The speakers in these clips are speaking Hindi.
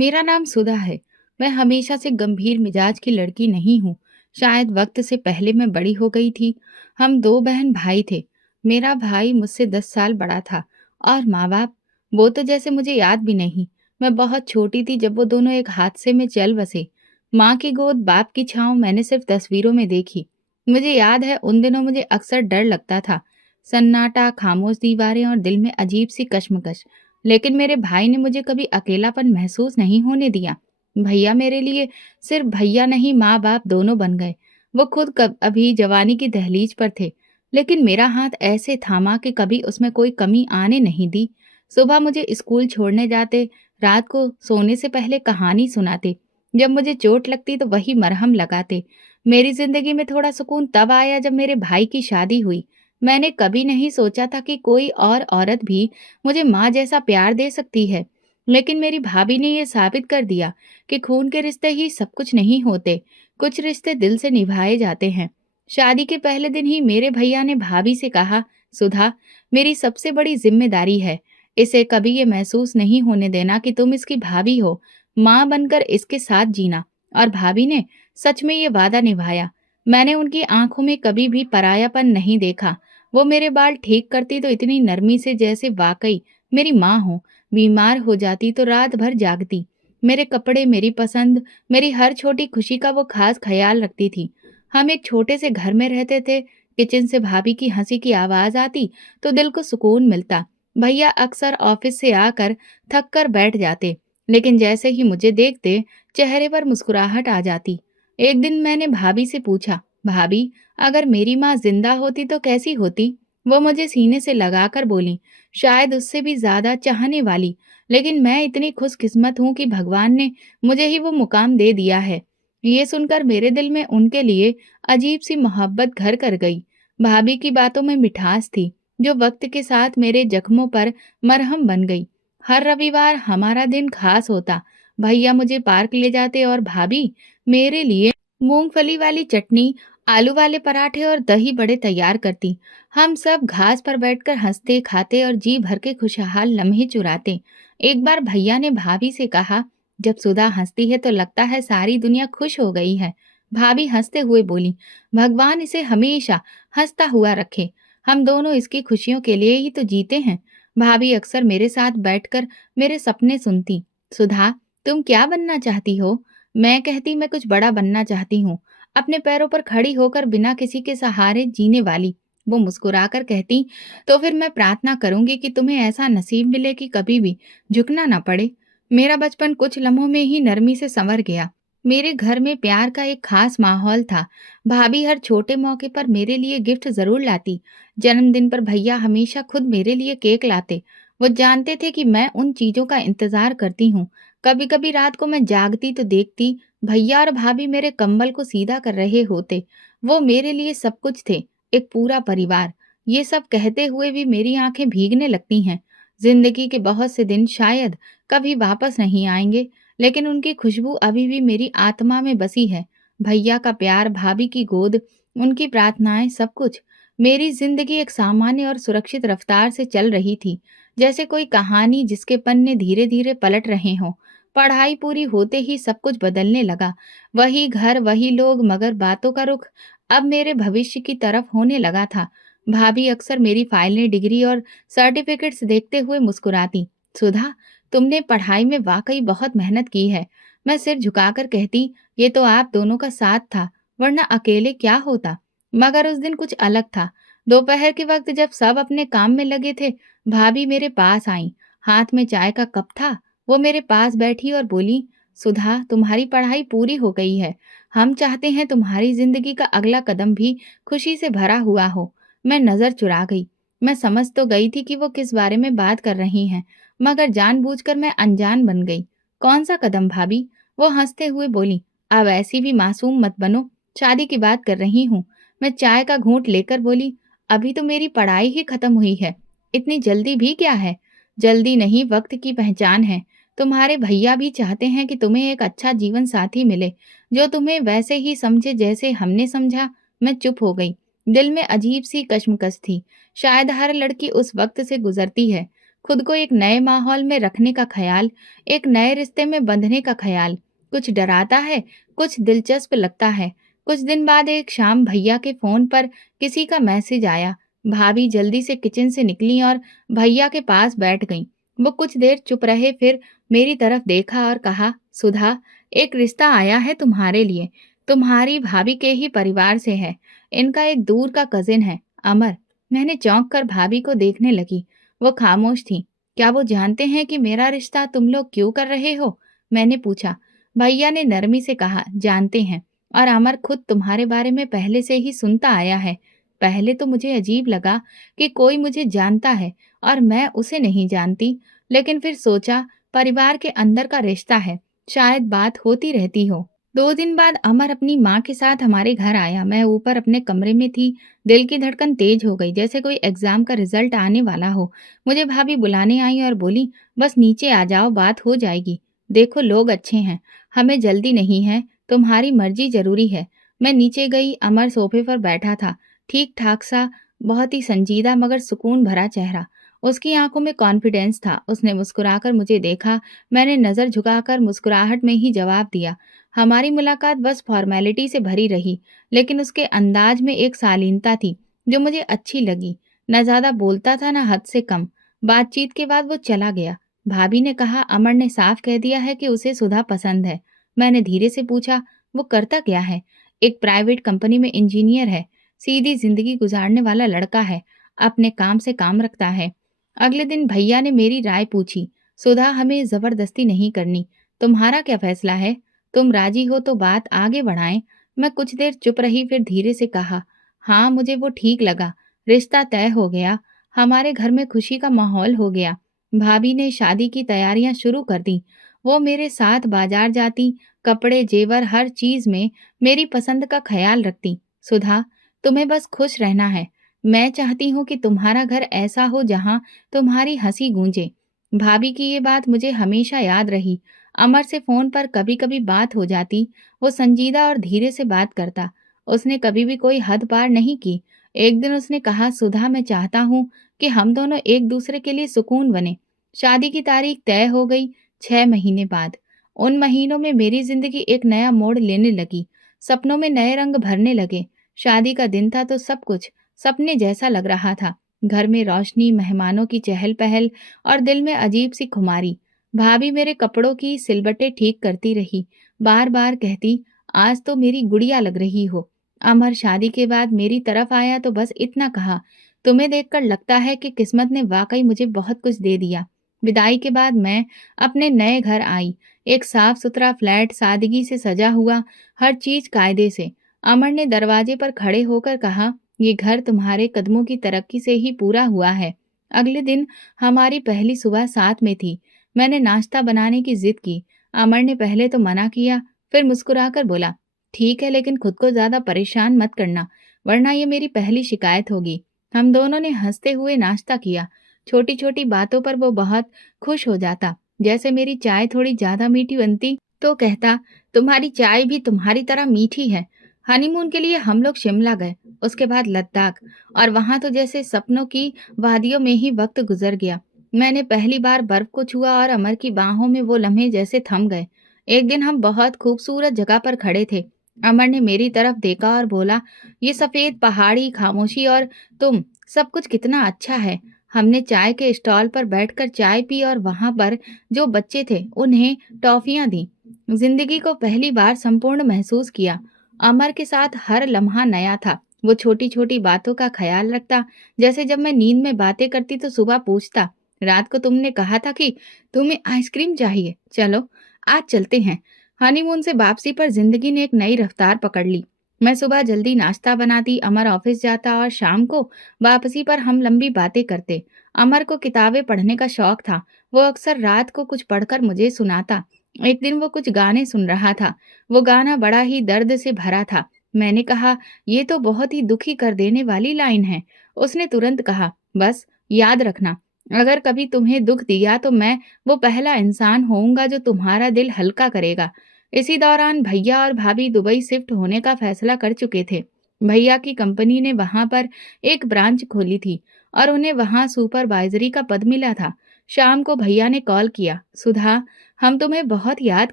मेरा नाम सुधा है। मैं हमेशा से गंभीर मिजाज की लड़की नहीं हूँ। शायद वक्त से पहले मैं बड़ी हो गई थी। हम दो बहन भाई थे। मेरा भाई मुझसे 10 साल बड़ा था। और माँ बाप, वो तो जैसे मुझे याद भी नहीं। मैं बहुत छोटी थी जब वो दोनों एक हादसे में चल बसे। माँ की गोद, बाप की छाँव मैंने सिर्फ तस्वीरों में देखी। मुझे याद है उन दिनों मुझे अक्सर डर लगता था। सन्नाटा, खामोश दीवारें और दिल में अजीब सी कश्मकश। लेकिन मेरे भाई ने मुझे कभी अकेलापन महसूस नहीं होने दिया। भैया मेरे लिए सिर्फ भैया नहीं, माँ बाप दोनों बन गए। वो खुद कब अभी जवानी की दहलीज पर थे, लेकिन मेरा हाथ ऐसे थामा कि कभी उसमें कोई कमी आने नहीं दी। सुबह मुझे स्कूल छोड़ने जाते, रात को सोने से पहले कहानी सुनाते। जब मुझे चोट लगती तो वही मरहम लगाते। मेरी जिंदगी में थोड़ा सुकून तब आया जब मेरे भाई की शादी हुई। मैंने कभी नहीं सोचा था कि कोई और औरत भी मुझे माँ जैसा प्यार दे सकती है। लेकिन मेरी भाभी ने ये साबित कर दिया कि खून के रिश्ते ही सब कुछ नहीं होते। कुछ रिश्ते दिल से निभाए जाते हैं। शादी के पहले दिन ही मेरे भैया ने भाभी से कहा, सुधा, मेरी सबसे बड़ी जिम्मेदारी है, इसे कभी ये महसूस नहीं होने देना कि तुम इसकी भाभी हो। माँ बनकर इसके साथ जीना। और भाभी ने सच में ये वादा निभाया। मैंने उनकी आंखों में कभी भी परायापन नहीं देखा। वो मेरे बाल ठीक करती तो इतनी नरमी से जैसे वाकई मेरी माँ हो। बीमार हो जाती तो रात भर जागती। मेरे कपड़े, मेरी पसंद, मेरी हर छोटी खुशी का वो खास ख्याल रखती थी। हम एक छोटे से घर में रहते थे। किचन से भाभी की हंसी की आवाज आती तो दिल को सुकून मिलता। भैया अक्सर ऑफिस से आकर थक कर बैठ जाते, लेकिन जैसे ही मुझे देखते चेहरे पर मुस्कुराहट आ जाती। एक दिन मैंने भाभी से पूछा, भाभी, अगर मेरी माँ जिंदा होती तो कैसी होती? वो मुझे सीने से लगाकर बोली, शायद उससे भी ज्यादा चाहने वाली। लेकिन मैं इतनी खुशकिस्मत हूँ कि भगवान ने मुझे ही वो मुकाम दे दिया है। ये सुनकर मेरे दिल में उनके लिए अजीब सी मोहब्बत घर कर गई। भाभी की बातों में मिठास थी, जो वक्त के साथ मेरे जख्मों पर मरहम बन गई। हर रविवार हमारा दिन खास होता। भैया मुझे पार्क ले जाते और भाभी मेरे लिए मूंगफली वाली चटनी, आलू वाले पराठे और दही बड़े तैयार करती। हम सब घास पर बैठकर हंसते, खाते और जी भर के खुशहाल लम्हे चुराते। एक बार भैया ने भाभी से कहा, जब सुधा हंसती है तो लगता है सारी दुनिया खुश हो गई है। भाभी हंसते हुए बोली, भगवान इसे हमेशा हंसता हुआ रखे। हम दोनों इसकी खुशियों के लिए ही तो जीते हैं। भाभी अक्सर मेरे साथ बैठकर मेरे सपने सुनती। सुधा, तुम क्या बनना चाहती हो? मैं कहती, मैं कुछ बड़ा बनना चाहती हूँ, अपने पैरों पर खड़ी होकर बिना किसी के सहारे जीने वाली। वो मुस्कुराकर कहती, तो फिर मैं प्रार्थना करूंगी कि तुम्हें ऐसा नसीब मिले कि कभी भी झुकना ना पड़े। मेरा बचपन कुछ लम्हों में ही नरमी से संवर गया। मेरे घर में प्यार का एक खास माहौल था। भाभी हर छोटे मौके पर मेरे लिए गिफ्ट जरूर लाती। जन्मदिन पर भैया हमेशा खुद मेरे लिए केक लाते। वो जानते थे कि मैं उन चीजों का इंतजार करती हूँ। कभी कभी रात को मैं जागती तो देखती भैया और भाभी मेरे कंबल को सीधा कर रहे होते। वो मेरे लिए सब कुछ थे, एक पूरा परिवार। ये सब कहते हुए भी मेरी आंखें भीगने लगती हैं। जिंदगी के बहुत से दिन शायद कभी वापस नहीं आएंगे, लेकिन उनकी खुशबू अभी भी मेरी आत्मा में बसी है। भैया का प्यार, भाभी की गोद, उनकी प्रार्थनाएं, सब कुछ। मेरी जिंदगी एक सामान्य और सुरक्षित रफ्तार से चल रही थी, जैसे कोई कहानी जिसके पन्ने धीरे धीरे पलट रहे हों। पढ़ाई पूरी होते ही सब कुछ बदलने लगा। वही घर, वही लोग, मगर बातों का रुख अब मेरे भविष्य की तरफ होने लगा था। भाभी अक्सर मेरी फाइलें, डिग्री और सर्टिफिकेट्स देखते हुए मुस्कुराती। सुधा, तुमने पढ़ाई में वाकई बहुत मेहनत की है। मैं सिर झुकाकर कहती, ये तो आप दोनों का साथ था, वरना अकेले क्या होता। मगर उस दिन कुछ अलग था। दोपहर के वक्त जब सब अपने काम में लगे थे, भाभी मेरे पास आई। हाथ में चाय का कप था। वो मेरे पास बैठी और बोली, सुधा, तुम्हारी पढ़ाई पूरी हो गई है। हम चाहते हैं तुम्हारी जिंदगी का अगला कदम भी खुशी से भरा हुआ हो। मैं नजर चुरा गई। मैं समझ तो गई थी कि वो किस बारे में बात कर रही हैं, मगर जानबूझकर मैं अनजान बन गई। कौन सा कदम भाभी? वो हंसते हुए बोली, अब ऐसी भी मासूम मत बनो, शादी की बात कर रही हूँ। मैं चाय का घूंट लेकर बोली, अभी तो मेरी पढ़ाई ही खत्म हुई है, इतनी जल्दी भी क्या है? जल्दी नहीं, वक्त की पहचान है। तुम्हारे भैया भी चाहते हैं कि तुम्हें एक अच्छा जीवन साथी मिले, जो तुम्हें वैसे ही समझे जैसे हमने समझा। मैं चुप हो गई। दिल में अजीब सी कश्मकश थी। शायद हर लड़की उस वक्त से गुजरती है। खुद को एक नए माहौल में रखने का ख्याल, एक नए रिश्ते में बंधने का ख्याल। कुछ डराता है, कुछ दिलचस्प लगता है। कुछ दिन बाद एक शाम भैया के फ़ोन पर किसी का मैसेज आया। भाभी जल्दी से किचन से निकली और भैया के पास बैठ गईं। वो कुछ देर चुप रहे, फिर मेरी तरफ देखा और कहा, सुधा, एक रिश्ता आया है तुम्हारे लिए। तुम्हारी भाभी के ही परिवार से है। इनका एक दूर का कजिन है, अमर। मैंने चौंक कर भाभी को देखने लगी। वो खामोश थी। क्या वो जानते हैं कि मेरा रिश्ता तुम लोग क्यों कर रहे हो? मैंने पूछा। भैया ने नरमी से कहा, जानते हैं। और अमर खुद तुम्हारे बारे में पहले से ही सुनता आया है। पहले तो मुझे अजीब लगा कि कोई मुझे जानता है और मैं उसे नहीं जानती, लेकिन फिर सोचा परिवार के अंदर का रिश्ता है, शायद बात होती रहती हो। 2 दिन बाद अमर अपनी माँ के साथ हमारे घर आया। मैं ऊपर अपने कमरे में थी। दिल की धड़कन तेज हो गई, जैसे कोई एग्जाम का रिजल्ट आने वाला हो। मुझे भाभी बुलाने आई और बोली, बस नीचे आ जाओ, बात हो जाएगी। देखो लोग अच्छे हैं, हमें जल्दी नहीं है, तुम्हारी मर्जी जरूरी है। मैं नीचे गई। अमर सोफे पर बैठा था, ठीक ठाक सा, बहुत ही संजीदा मगर सुकून भरा चेहरा। उसकी आंखों में कॉन्फिडेंस था। उसने मुस्कुराकर मुझे देखा। मैंने नजर झुकाकर मुस्कुराहट में ही जवाब दिया। हमारी मुलाकात बस फॉर्मेलिटी से भरी रही, लेकिन उसके अंदाज में एक शालीनता थी जो मुझे अच्छी लगी। न ज्यादा बोलता था, न हद से कम। बातचीत के बाद वो चला गया। भाभी ने कहा, अमर ने साफ कह दिया है कि उसे सुधा पसंद है। मैंने धीरे से पूछा, वो करता क्या है? एक प्राइवेट कंपनी में इंजीनियर है। सीधी जिंदगी गुजारने वाला लड़का है। अपने काम से काम रखता है। अगले दिन भैया ने मेरी राय पूछी। सुधा, हमें जबरदस्ती नहीं करनी। तुम्हारा क्या फैसला है? तुम राजी हो तो बात आगे बढ़ाएं। मैं कुछ देर चुप रही, फिर धीरे से कहा, हाँ, मुझे वो ठीक लगा। रिश्ता तय हो गया। हमारे घर में खुशी का माहौल हो गया। भाभी ने शादी की तैयारियां शुरू कर दी। वो मेरे साथ बाजार जाती, कपड़े, जेवर, हर चीज में मेरी पसंद का ख्याल रखती। सुधा, तुम्हें बस खुश रहना है। मैं चाहती हूँ कि तुम्हारा घर ऐसा हो जहाँ तुम्हारी हंसी गूंजे। भाभी की ये बात मुझे हमेशा याद रही। अमर से फोन पर कभी कभी बात हो जाती। वो संजीदा और धीरे से बात करता। उसने कभी भी कोई हद पार नहीं की। एक दिन उसने कहा, सुधा, मैं चाहता हूँ कि हम दोनों एक दूसरे के लिए सुकून बने। शादी की तारीख तय हो गई। 6 महीने बाद। उन महीनों में मेरी जिंदगी एक नया मोड़ लेने लगी। सपनों में नए रंग भरने लगे। शादी का दिन था तो सब कुछ सपने जैसा लग रहा था। घर में रोशनी, मेहमानों की चहल पहल और दिल में अजीब सी खुमारी। भाभी मेरे कपड़ों की सिलबटें ठीक करती रही। बार बार कहती, आज तो मेरी गुड़िया लग रही हो। अमर शादी के बाद मेरी तरफ आया तो बस इतना कहा, तुम्हें देखकर लगता है कि किस्मत ने वाकई मुझे बहुत कुछ दे दिया। विदाई के बाद मैं अपने नए घर आई। एक साफ सुथरा फ्लैट, सादगी से सजा हुआ, हर चीज कायदे से। अमर ने दरवाजे पर खड़े होकर कहा, ये घर तुम्हारे कदमों की तरक्की से ही पूरा हुआ है। अगले दिन हमारी पहली सुबह साथ में थी। मैंने नाश्ता बनाने की जिद की। अमर ने पहले तो मना किया, फिर मुस्कुराकर बोला, ठीक है, लेकिन खुद को ज्यादा परेशान मत करना, वरना ये मेरी पहली शिकायत होगी। हम दोनों ने हंसते हुए नाश्ता किया। छोटी छोटी बातों पर वो बहुत खुश हो जाता। जैसे मेरी चाय थोड़ी ज्यादा मीठी बनती तो कहता, तुम्हारी चाय भी तुम्हारी तरह मीठी है। हनीमून के लिए हम लोग शिमला गए, उसके बाद लद्दाख, और वहां तो जैसे सपनों की वादियों में ही वक्त गुजर गया। मैंने पहली बार बर्फ को छुआ और अमर की बाहों में वो लम्हे जैसे थम गए। एक दिन हम बहुत खूबसूरत जगह पर खड़े थे। अमर ने मेरी तरफ देखा और बोला, ये सफेद पहाड़ी, खामोशी और तुम, सब कुछ कितना अच्छा है। हमने चाय के स्टॉल पर बैठकर चाय पी और वहां पर जो बच्चे थे उन्हें टॉफियां दी। जिंदगी को पहली बार संपूर्ण महसूस किया। अमर के साथ हर लम्हा नया था। वो छोटी छोटी बातों का ख्याल रखता। जैसे जब मैं नींद में बातें करती तो सुबह पूछता, रात को तुमने कहा था कि तुम्हें आइसक्रीम चाहिए, चलो आज चलते हैं। हनीमून से वापसी पर जिंदगी ने एक नई रफ्तार पकड़ ली। मैं सुबह जल्दी नाश्ता बनाती, अमर ऑफिस जाता और शाम को वापसी पर हम लंबी बातें करते। अमर को किताबें पढ़ने का शौक था। वो अक्सर रात को कुछ पढ़कर मुझे सुनाता। एक दिन वो कुछ गाने सुन रहा था। वो गाना बड़ा ही दर्द से भरा था। मैंने कहा, ये तो बहुत ही दुखी कर देने वाली लाइन है। उसने तुरंत कहा, बस याद रखना, अगर कभी तुम्हें दुख दिया तो मैं वो पहला इंसान होऊंगा जो तुम्हारा दिल हल्का करेगा। इसी दौरान भैया और भाभी दुबई शिफ्ट होने का फैसला कर चुके थे। भैया की कंपनी ने वहां पर एक ब्रांच खोली थी और उन्हें वहां सुपरवाइजरी का पद मिला था। शाम को भैया ने कॉल किया, सुधा, हम तुम्हें बहुत याद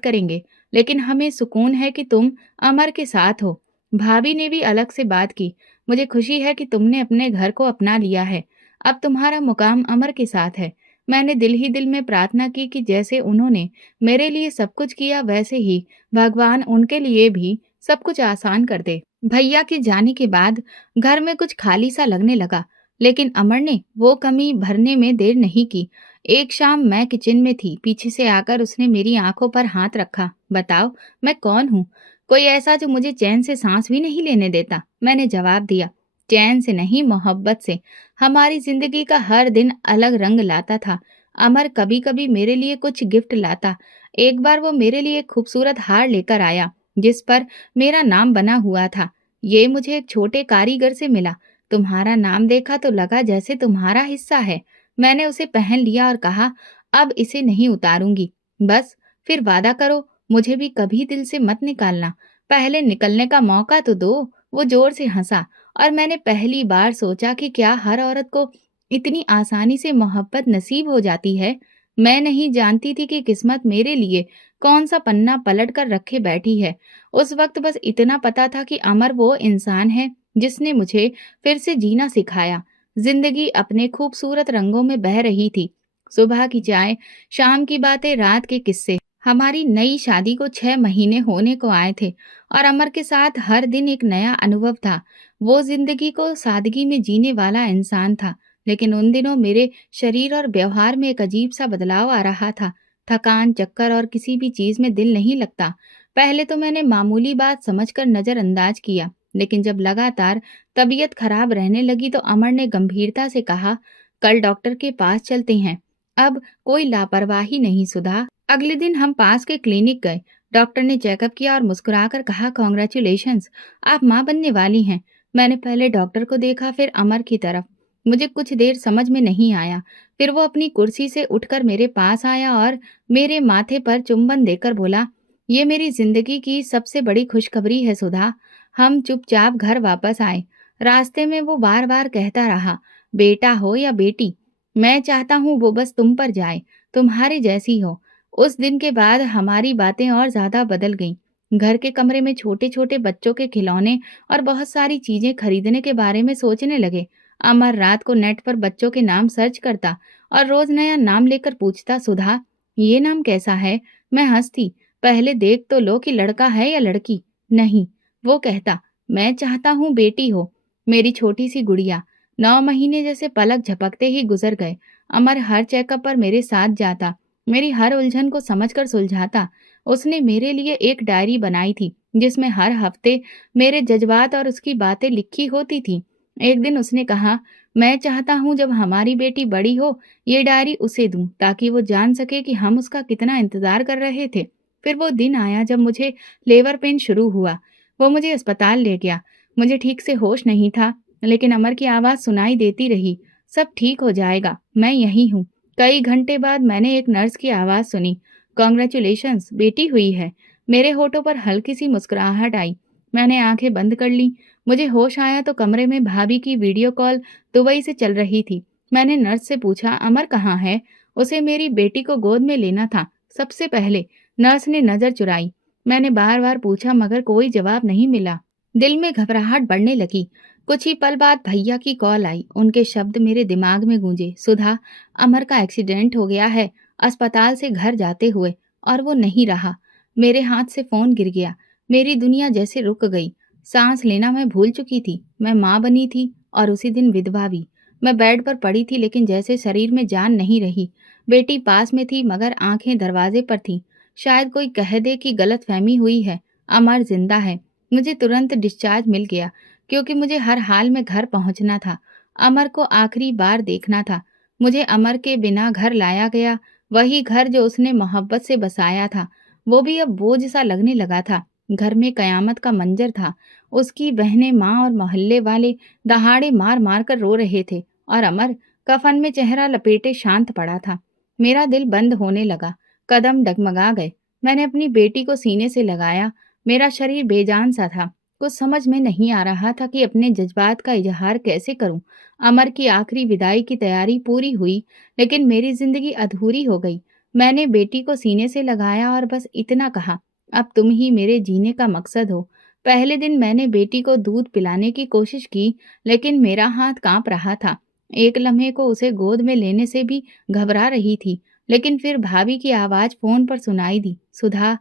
करेंगे, लेकिन हमें सुकून है कि तुम अमर के साथ हो। भाभी ने भी अलग से बात की, मुझे खुशी है कि तुमने अपने घर को अपना लिया है। अब तुम्हारा मुकाम अमर के साथ है। मैंने दिल ही दिल में प्रार्थना की कि जैसे उन्होंने मेरे लिए सब कुछ किया, वैसे ही भगवान उनके लिए भी सब कुछ आसान कर दे। भैया के जाने के बाद घर में कुछ खाली सा लगने लगा, लेकिन अमर ने वो कमी भरने में देर नहीं की। एक शाम मैं किचन में थी, पीछे से आकर उसने मेरी आंखों पर हाथ रखा। बताओ, मैं कौन हूँ? कोई ऐसा जो मुझे चैन से सांस भी नहीं लेने देता। मैंने जवाब दिया, चैन से नहीं, मोहब्बत से। हमारी जिंदगी का हर दिन अलग रंग लाता था। अमर कभी कभी मेरे लिए कुछ गिफ्ट लाता। एक बार वो मेरे लिए एक खूबसूरत हार लेकर आया, जिस पर मेरा नाम बना हुआ था। ये मुझे एक छोटे कारीगर से मिला। तुम्हारा नाम देखा तो लगा जैसे तुम्हारा हिस्सा है। मैंने उसे पहन लिया और कहा, अब इसे नहीं उतारूंगी। बस, फिर वादा करो, मुझे भी कभी दिल से मत निकालना। पहले निकलने का मौका तो दो। वो जोर से हंसा और मैंने पहली बार सोचा कि क्या हर औरत को इतनी आसानी से मोहब्बत नसीब हो जाती है। मैं नहीं जानती थी कि किस्मत मेरे लिए कौन सा पन्ना पलट कर रखे बैठी है। उस वक्त बस इतना पता था कि अमर वो इंसान है जिसने मुझे फिर से जीना सिखाया। जिंदगी अपने खूबसूरत रंगों में बह रही थी। सुबह की चाय, शाम की बातें, रात के किस्से। हमारी नई शादी को 6 महीने होने को आए थे और अमर के साथ हर दिन एक नया अनुभव था। वो जिंदगी को सादगी में जीने वाला इंसान था, लेकिन उन दिनों मेरे शरीर और व्यवहार में एक अजीब सा बदलाव आ रहा था। थकान, चक्कर और किसी भी चीज में दिल नहीं लगता। पहले तो मैंने मामूली बात समझकर नजरअंदाज किया, लेकिन जब लगातार तबीयत खराब रहने लगी तो अमर ने गंभीरता से कहा, कल डॉक्टर के पास चलते हैं। अब कोई लापरवाही नहीं, सुधा। अगले दिन हम पास के क्लिनिक गए। डॉक्टर ने चेकअप किया और मुस्कुराकर कहा, कॉन्ग्रेचुलेशंस, आप माँ बनने वाली हैं। मैंने पहले डॉक्टर को देखा, फिर अमर की तरफ। मुझे कुछ देर समझ में नहीं आया। फिर वो अपनी कुर्सी से उठकर मेरे पास आया और मेरे माथे पर चुंबन देकर बोला, ये मेरी जिंदगी की सबसे बड़ी खुशखबरी है, सुधा। हम चुपचाप घर वापस आए। रास्ते में वो बार बार कहता रहा, बेटा हो या बेटी, मैं चाहता हूँ वो बस तुम पर जाए, तुम्हारे जैसी हो। उस दिन के बाद हमारी बातें और ज्यादा बदल गईं। घर के कमरे में छोटे छोटे बच्चों के खिलौने और बहुत सारी चीजें खरीदने के बारे में सोचने लगे। अमर रात को नेट पर बच्चों के नाम सर्च करता और रोज नया नाम लेकर पूछता, सुधा, ये नाम कैसा है? मैं हंसती, पहले देख तो लो कि लड़का है या लड़की। नहीं, वो कहता, मैं चाहता हूँ बेटी हो। मेरी छोटी सी गुड़िया। 9 महीने जैसे पलक झपकते ही गुजर गए। अमर हर चेकअप पर मेरे साथ जाता, मेरी हर उलझन को समझकर सुलझाता। उसने मेरे लिए एक डायरी बनाई थी, जिसमें हर हफ्ते मेरे जज्बात और उसकी बातें लिखी होती थी। एक दिन उसने कहा, मैं चाहता हूँ जब हमारी बेटी बड़ी हो, ये डायरी उसे दूं, ताकि वो जान सके कि हम उसका कितना इंतजार कर रहे थे। फिर वो दिन आया जब मुझे लेबर पेन शुरू हुआ। वो मुझे अस्पताल ले गया। मुझे ठीक से होश नहीं था, लेकिन अमर की आवाज सुनाई देती रही, सब ठीक हो जाएगा, मैं यहीं हूँ। कई घंटे बाद मैंने एक नर्स की आवाज सुनी, कॉन्ग्रेचुलेशंस, बेटी हुई है। मेरे होठों पर हल्की सी मुस्कुराहट आई। मैंने आंखें बंद कर ली। मुझे होश आया तो कमरे में भाभी की वीडियो कॉल दुबई से चल रही थी। मैंने नर्स से पूछा, अमर कहाँ है? उसे मेरी बेटी को गोद में लेना था सबसे पहले। नर्स ने नजर चुराई। मैंने बार बार पूछा, मगर कोई जवाब नहीं मिला। दिल में घबराहट बढ़ने लगी। कुछ ही पल बाद भैया की कॉल आई। उनके शब्द मेरे दिमाग में गूंजे, सुधा, अमर का एक्सीडेंट हो गया है, अस्पताल से घर जाते हुए। और वो नहीं रहा। मेरे हाथ से फोन गिर गया। मेरी दुनिया जैसे रुक गई। सांस लेना मैं भूल चुकी थी। मैं माँ बनी थी और उसी दिन विधवा भी। मैं बेड पर पड़ी थी, लेकिन जैसे शरीर में जान नहीं रही। बेटी पास में थी, मगर आंखें दरवाजे पर थीं। शायद कोई कह दे कि गलतफहमी हुई है, अमर जिंदा है। मुझे तुरंत डिस्चार्ज मिल गया, क्योंकि मुझे हर हाल में घर पहुंचना था। अमर को आखिरी बार देखना था। मुझे अमर के बिना घर लाया गया, वही घर जो उसने मोहब्बत से बसाया था। वो भी अब बोझ सा लगने लगा था। घर में कयामत का मंजर था। उसकी बहनें, माँ और मोहल्ले वाले दहाड़े मार मार कर रो रहे थे, और अमर कफन में चेहरा लपेटे शांत पड़ा था। मेरा दिल बंद होने लगा, कदम डगमगा गए। मैंने अपनी बेटी को सीने से लगाया। मेरा शरीर बेजान सा था। कुछ समझ में नहीं आ रहा था कि अपने जज्बात का इजहार कैसे करूं। अमर की आखिरी विदाई की तैयारी पूरी हुई, लेकिन मेरी जिंदगी अधूरी हो गई। मैंने बेटी को सीने से लगाया और बस इतना कहा, अब तुम ही मेरे जीने का मकसद हो। पहले दिन मैंने बेटी को दूध पिलाने की कोशिश की, लेकिन मेरा हाथ कांप रहा था। एक लम्हे को उसे गोद में लेने से भी घबरा रही थी। लेकिन फिर भाभी की आवाज फोन पर सुनाई दी, सुधा,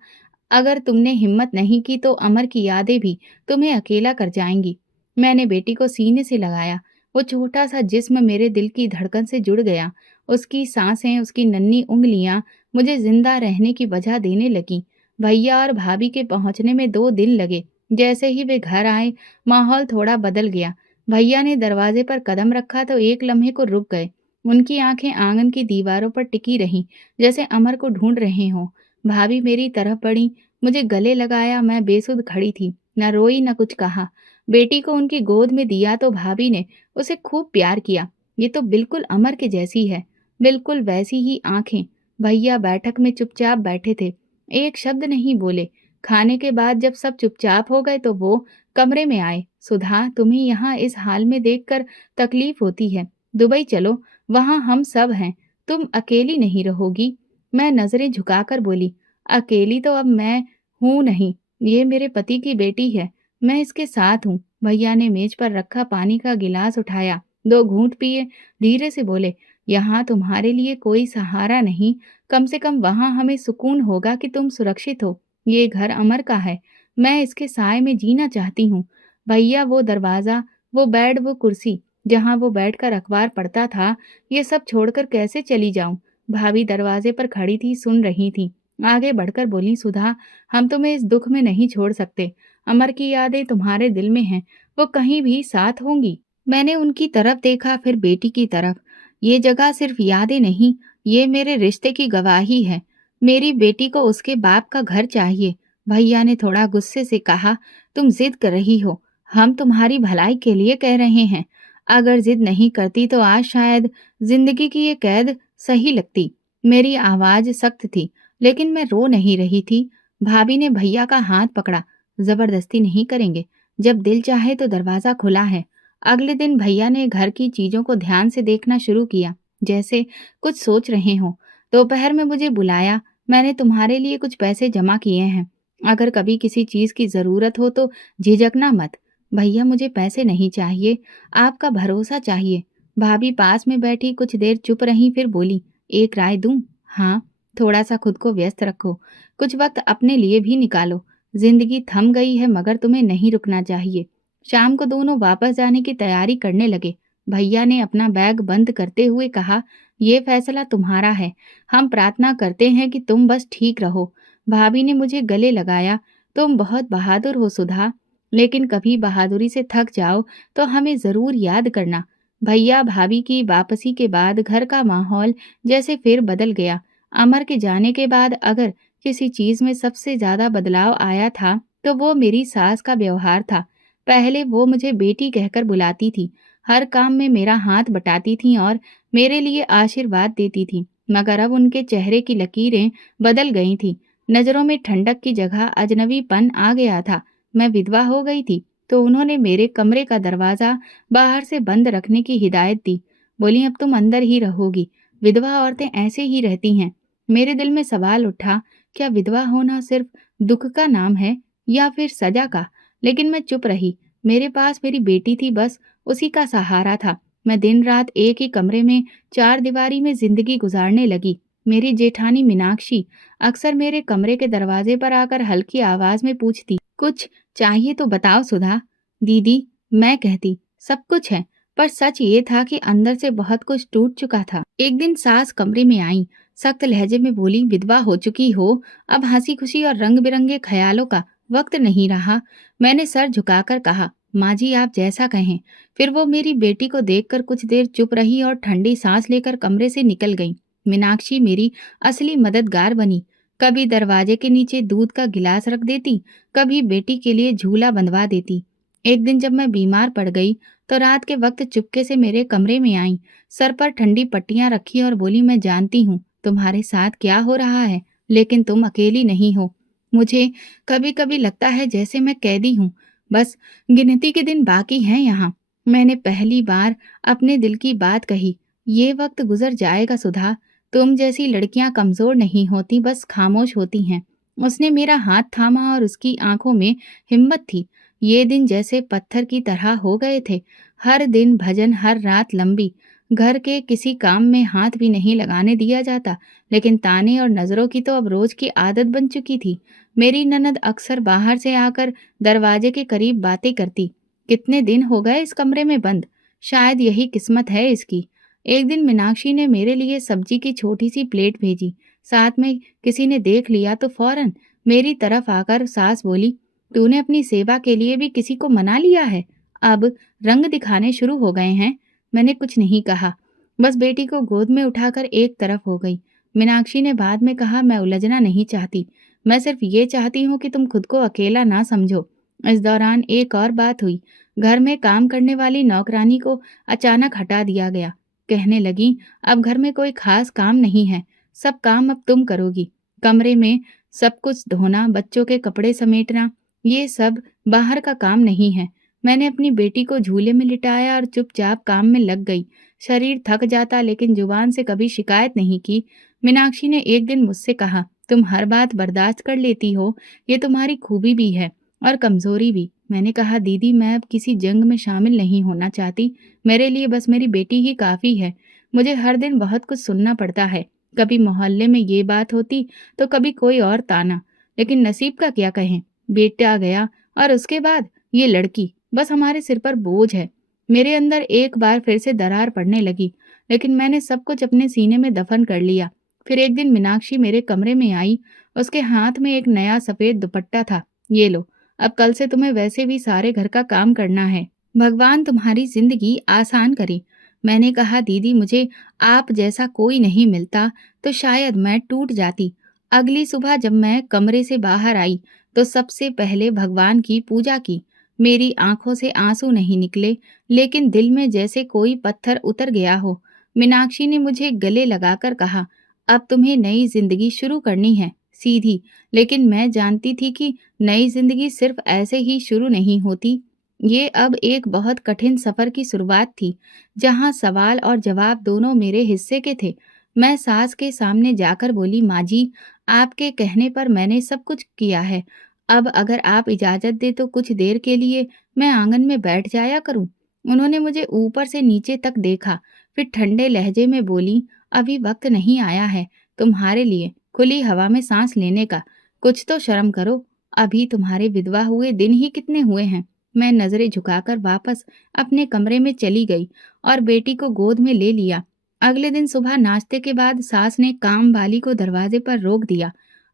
अगर तुमने हिम्मत नहीं की तो अमर की यादें भी तुम्हें अकेला कर जाएंगी। मैंने बेटी को सीने से लगाया। वो छोटा सा जिस्म मेरे दिल की धड़कन से जुड़ गया। उसकी सांसें, उसकी नन्ही उंगलियां मुझे जिंदा रहने की वजह देने लगी। भैया और भाभी के पहुंचने में 2 दिन लगे। जैसे ही वे घर आए, माहौल थोड़ा बदल गया। भैया ने दरवाजे पर कदम रखा तो एक लम्हे को रुक गए। उनकी आंखें आंगन की दीवारों पर टिकी रहीं, जैसे अमर को ढूंढ रहे हों। भाभी मेरी तरफ बढ़ी, मुझे गले लगाया। मैं बेसुध खड़ी थी, न रोई न कुछ कहा। बेटी को उनकी गोद में दिया तो भाभी ने उसे खूब प्यार किया। ये तो बिल्कुल अमर के जैसी है, बिल्कुल वैसी ही आंखें। भैया बैठक में चुपचाप बैठे थे, एक शब्द नहीं बोले। खाने के बाद जब सब चुपचाप हो गए तो वो कमरे में आए। सुधा, तुम्हें यहाँ इस हाल में देखकर तकलीफ होती है, दुबई चलो, वहां हम सब हैं, तुम अकेली नहीं रहोगी। मैं नजरें झुकाकर बोली, अकेली तो अब मैं हूं नहीं, ये मेरे पति की बेटी है, मैं इसके साथ हूँ। भैया ने मेज पर रखा पानी का गिलास उठाया, 2 घूंट पिए, धीरे से बोले, यहाँ तुम्हारे लिए कोई सहारा नहीं, कम से कम वहां हमें सुकून होगा कि तुम सुरक्षित हो। ये घर अमर का है, मैं इसके साए में जीना चाहती हूँ। भैया, वो दरवाजा, वो बेड, वो कुर्सी जहाँ वो बैठकर अखबार पढ़ता था, ये सब छोड़कर कैसे चली जाऊं। भाभी दरवाजे पर खड़ी थी, सुन रही थी। आगे बढ़कर बोली, सुधा, हम तुम्हें इस दुख में नहीं छोड़ सकते। अमर की यादें तुम्हारे दिल में हैं, वो कहीं भी साथ होंगी। मैंने उनकी तरफ देखा, फिर बेटी की तरफ। ये जगह सिर्फ यादें नहीं, ये मेरे रिश्ते की गवाही है। मेरी बेटी को उसके बाप का घर चाहिए। भैया ने थोड़ा गुस्से से कहा, तुम जिद कर रही हो, हम तुम्हारी भलाई के लिए कह रहे हैं। अगर जिद नहीं करती तो आज शायद जिंदगी की ये कैद सही लगती। मेरी आवाज सख्त थी, लेकिन मैं रो नहीं रही थी। भाभी ने भैया का हाथ पकड़ा, जबरदस्ती नहीं करेंगे, जब दिल चाहे तो दरवाजा खुला है। अगले दिन भैया ने घर की चीजों को ध्यान से देखना शुरू किया, जैसे कुछ सोच रहे हों। दोपहर में मुझे बुलाया, मैंने तुम्हारे लिए कुछ पैसे जमा किए हैं, अगर कभी किसी चीज की जरूरत हो तो झिझकना मत। भैया, मुझे पैसे नहीं चाहिए, आपका भरोसा चाहिए। भाभी पास में बैठी कुछ देर चुप रही, फिर बोली, एक राय दूं? हाँ, थोड़ा सा खुद को व्यस्त रखो, कुछ वक्त अपने लिए भी निकालो। जिंदगी थम गई है मगर तुम्हें नहीं रुकना चाहिए। शाम को दोनों वापस जाने की तैयारी करने लगे। भैया ने अपना बैग बंद करते हुए कहा, ये फैसला तुम्हारा है, हम प्रार्थना करते हैं कि तुम बस ठीक रहो। भाभी ने मुझे गले लगाया, तुम बहुत बहादुर हो सुधा, लेकिन कभी बहादुरी से थक जाओ तो हमें जरूर याद करना। भैया भाभी की वापसी के बाद घर का माहौल जैसे फिर बदल गया। अमर के जाने के बाद अगर किसी चीज में सबसे ज्यादा बदलाव आया था तो वो मेरी सास का व्यवहार था। पहले वो मुझे बेटी कहकर बुलाती थी, हर काम में मेरा हाथ बटाती थी और मेरे लिए आशीर्वाद देती थी, मगर अब उनके चेहरे की लकीरें बदल गई थी। नजरों में ठंडक की जगह अजनबीपन आ गया था। मैं विधवा हो गई थी तो उन्होंने मेरे कमरे का दरवाजा बाहर से बंद रखने की हिदायत दी। बोली, अब तुम अंदर ही रहोगी, विधवा औरतें ऐसे ही रहती हैं। मेरे दिल में सवाल उठा, क्या विधवा होना सिर्फ दुख का नाम है या फिर सजा का? लेकिन मैं चुप रही। मेरे पास मेरी बेटी थी, बस उसी का सहारा था। मैं दिन रात एक ही कमरे में, 4 दीवारी में जिंदगी गुजारने लगी। मेरी जेठानी मीनाक्षी अक्सर मेरे कमरे के दरवाजे पर आकर हल्की आवाज में पूछती, कुछ चाहिए तो बताओ सुधा। दीदी, मैं कहती, सब कुछ है, पर सच ये था कि अंदर से बहुत कुछ टूट चुका था। एक दिन सास कमरे में आई, सख्त लहजे में बोली, विधवा हो चुकी हो, अब हंसी खुशी और रंग बिरंगे ख्यालों का वक्त नहीं रहा। मैंने सर झुकाकर कहा, माँ जी आप जैसा कहें। फिर वो मेरी बेटी को देखकर कुछ देर चुप रही और ठंडी सांस लेकर कमरे से निकल गई। मीनाक्षी मेरी असली मददगार बनी। कभी दरवाजे के नीचे दूध का गिलास रख देती, कभी बेटी के लिए झूला बंधवा देती। एक दिन जब मैं बीमार पड़ गई तो रात के वक्त चुपके से मेरे कमरे में आई, सर पर ठंडी पट्टियां रखी और बोली, मैं जानती हूँ तुम्हारे साथ क्या हो रहा है, लेकिन तुम अकेली नहीं हो। मुझे कभी कभी लगता है जैसे मैं कैदी हूँ, बस गिनती के दिन बाकी हैं यहाँ। मैंने पहली बार अपने दिल की बात कही। ये वक्त गुजर जाएगा सुधा। तुम जैसी लड़कियां कमजोर नहीं होती, बस खामोश होती हैं। उसने मेरा हाथ थामा और उसकी आंखों में हिम्मत थी। ये दिन जैसे पत्थर की तरह हो गए थे। हर दिन भजन, हर रात लंबी। घर के किसी काम में हाथ भी नहीं लगाने दिया जाता, लेकिन ताने और नजरों की तो अब रोज की आदत बन चुकी थी। मेरी ननद अक्सर बाहर से आकर दरवाजे के करीब बातें करती। कितने दिन हो गए इस कमरे में बंद, शायद यही किस्मत है इसकी। एक दिन मीनाक्षी ने मेरे लिए सब्जी की छोटी सी प्लेट भेजी। साथ में किसी ने देख लिया तो फौरन मेरी तरफ आकर सास बोली, तूने अपनी सेवा के लिए भी किसी को मना लिया है? अब रंग दिखाने शुरू हो गए हैं। मैंने कुछ नहीं कहा, बस बेटी को गोद में उठाकर एक तरफ हो गई। मीनाक्षी ने बाद में कहा, मैं उलझना नहीं चाहती, मैं सिर्फ ये चाहती हूँ कि तुम खुद को अकेला ना समझो। इस दौरान एक और बात हुई। घर में काम करने वाली नौकरानी को अचानक हटा दिया गया। कहने लगी, अब घर में कोई खास काम नहीं है, सब काम अब तुम करोगी। कमरे में सब कुछ धोना, बच्चों के कपड़े समेटना, ये सब बाहर का काम नहीं है। मैंने अपनी बेटी को झूले में लिटाया और चुपचाप काम में लग गई। शरीर थक जाता, लेकिन जुबान से कभी शिकायत नहीं की। मीनाक्षी ने एक दिन मुझसे कहा, तुम हर बात बर्दाश्त कर लेती हो, ये तुम्हारी खूबी भी है और कमजोरी भी। मैंने कहा, दीदी मैं अब किसी जंग में शामिल नहीं होना चाहती, मेरे लिए बस मेरी बेटी ही काफी है। मुझे हर दिन बहुत कुछ सुनना पड़ता है, कभी मोहल्ले में ये बात होती तो कभी कोई और ताना, लेकिन नसीब का क्या कहें। बेटा गया और उसके बाद ये लड़की, बस हमारे सिर पर बोझ है। मेरे अंदर एक बार फिर से दरार पड़ने लगी, लेकिन मैंने सब कुछ अपने सीने में दफन कर लिया। फिर एक दिन मीनाक्षी मेरे कमरे में आई। उसके हाथ में एक नया सफेद दुपट्टा था। ये लो, अब कल से तुम्हें वैसे भी सारे घर का काम करना है। भगवान तुम्हारी जिंदगी आसान करे। मैंने कहा, दीदी मुझे आप जैसा कोई नहीं मिलता तो शायद मैं टूट जाती। अगली सुबह जब मैं कमरे से बाहर आई तो सबसे पहले भगवान की पूजा की। मेरी आंखों से आंसू नहीं निकले, लेकिन दिल में जैसे कोई पत्थर उतर गया हो। मीनाक्षी ने मुझे गले लगाकर कहा, अब तुम्हें नई जिंदगी शुरू करनी है, सीधी। लेकिन मैं जानती थी कि नई जिंदगी सिर्फ ऐसे ही शुरू नहीं होती। ये अब एक बहुत कठिन सफर की शुरुआत थी, जहां सवाल और जवाब दोनों मेरे हिस्से के थे। मैं सास के सामने जाकर बोली, माँ जी, आपके कहने पर मैंने सब कुछ किया है। अब अगर आप इजाजत दे तो कुछ देर के लिए मैं आंगन में बैठ जाया करूं। उन्होंने मुझे ऊपर से नीचे तक देखा, फिर ठंडे लहजे में बोली, अभी वक्त नहीं आया है तुम्हारे लिए खुली हवा में सांस लेने का। कुछ तो शर्म करो, अभी तुम्हारे विधवा हुए दिन ही कितने हुए हैं। मैं नजरें झुकाकर वापस अपने कमरे में चली गई और बेटी को गोद में ले लिया। अगले दिन सुबह नाश्ते के बाद सास ने काम वाली को दरवाजे पर रोक दिया।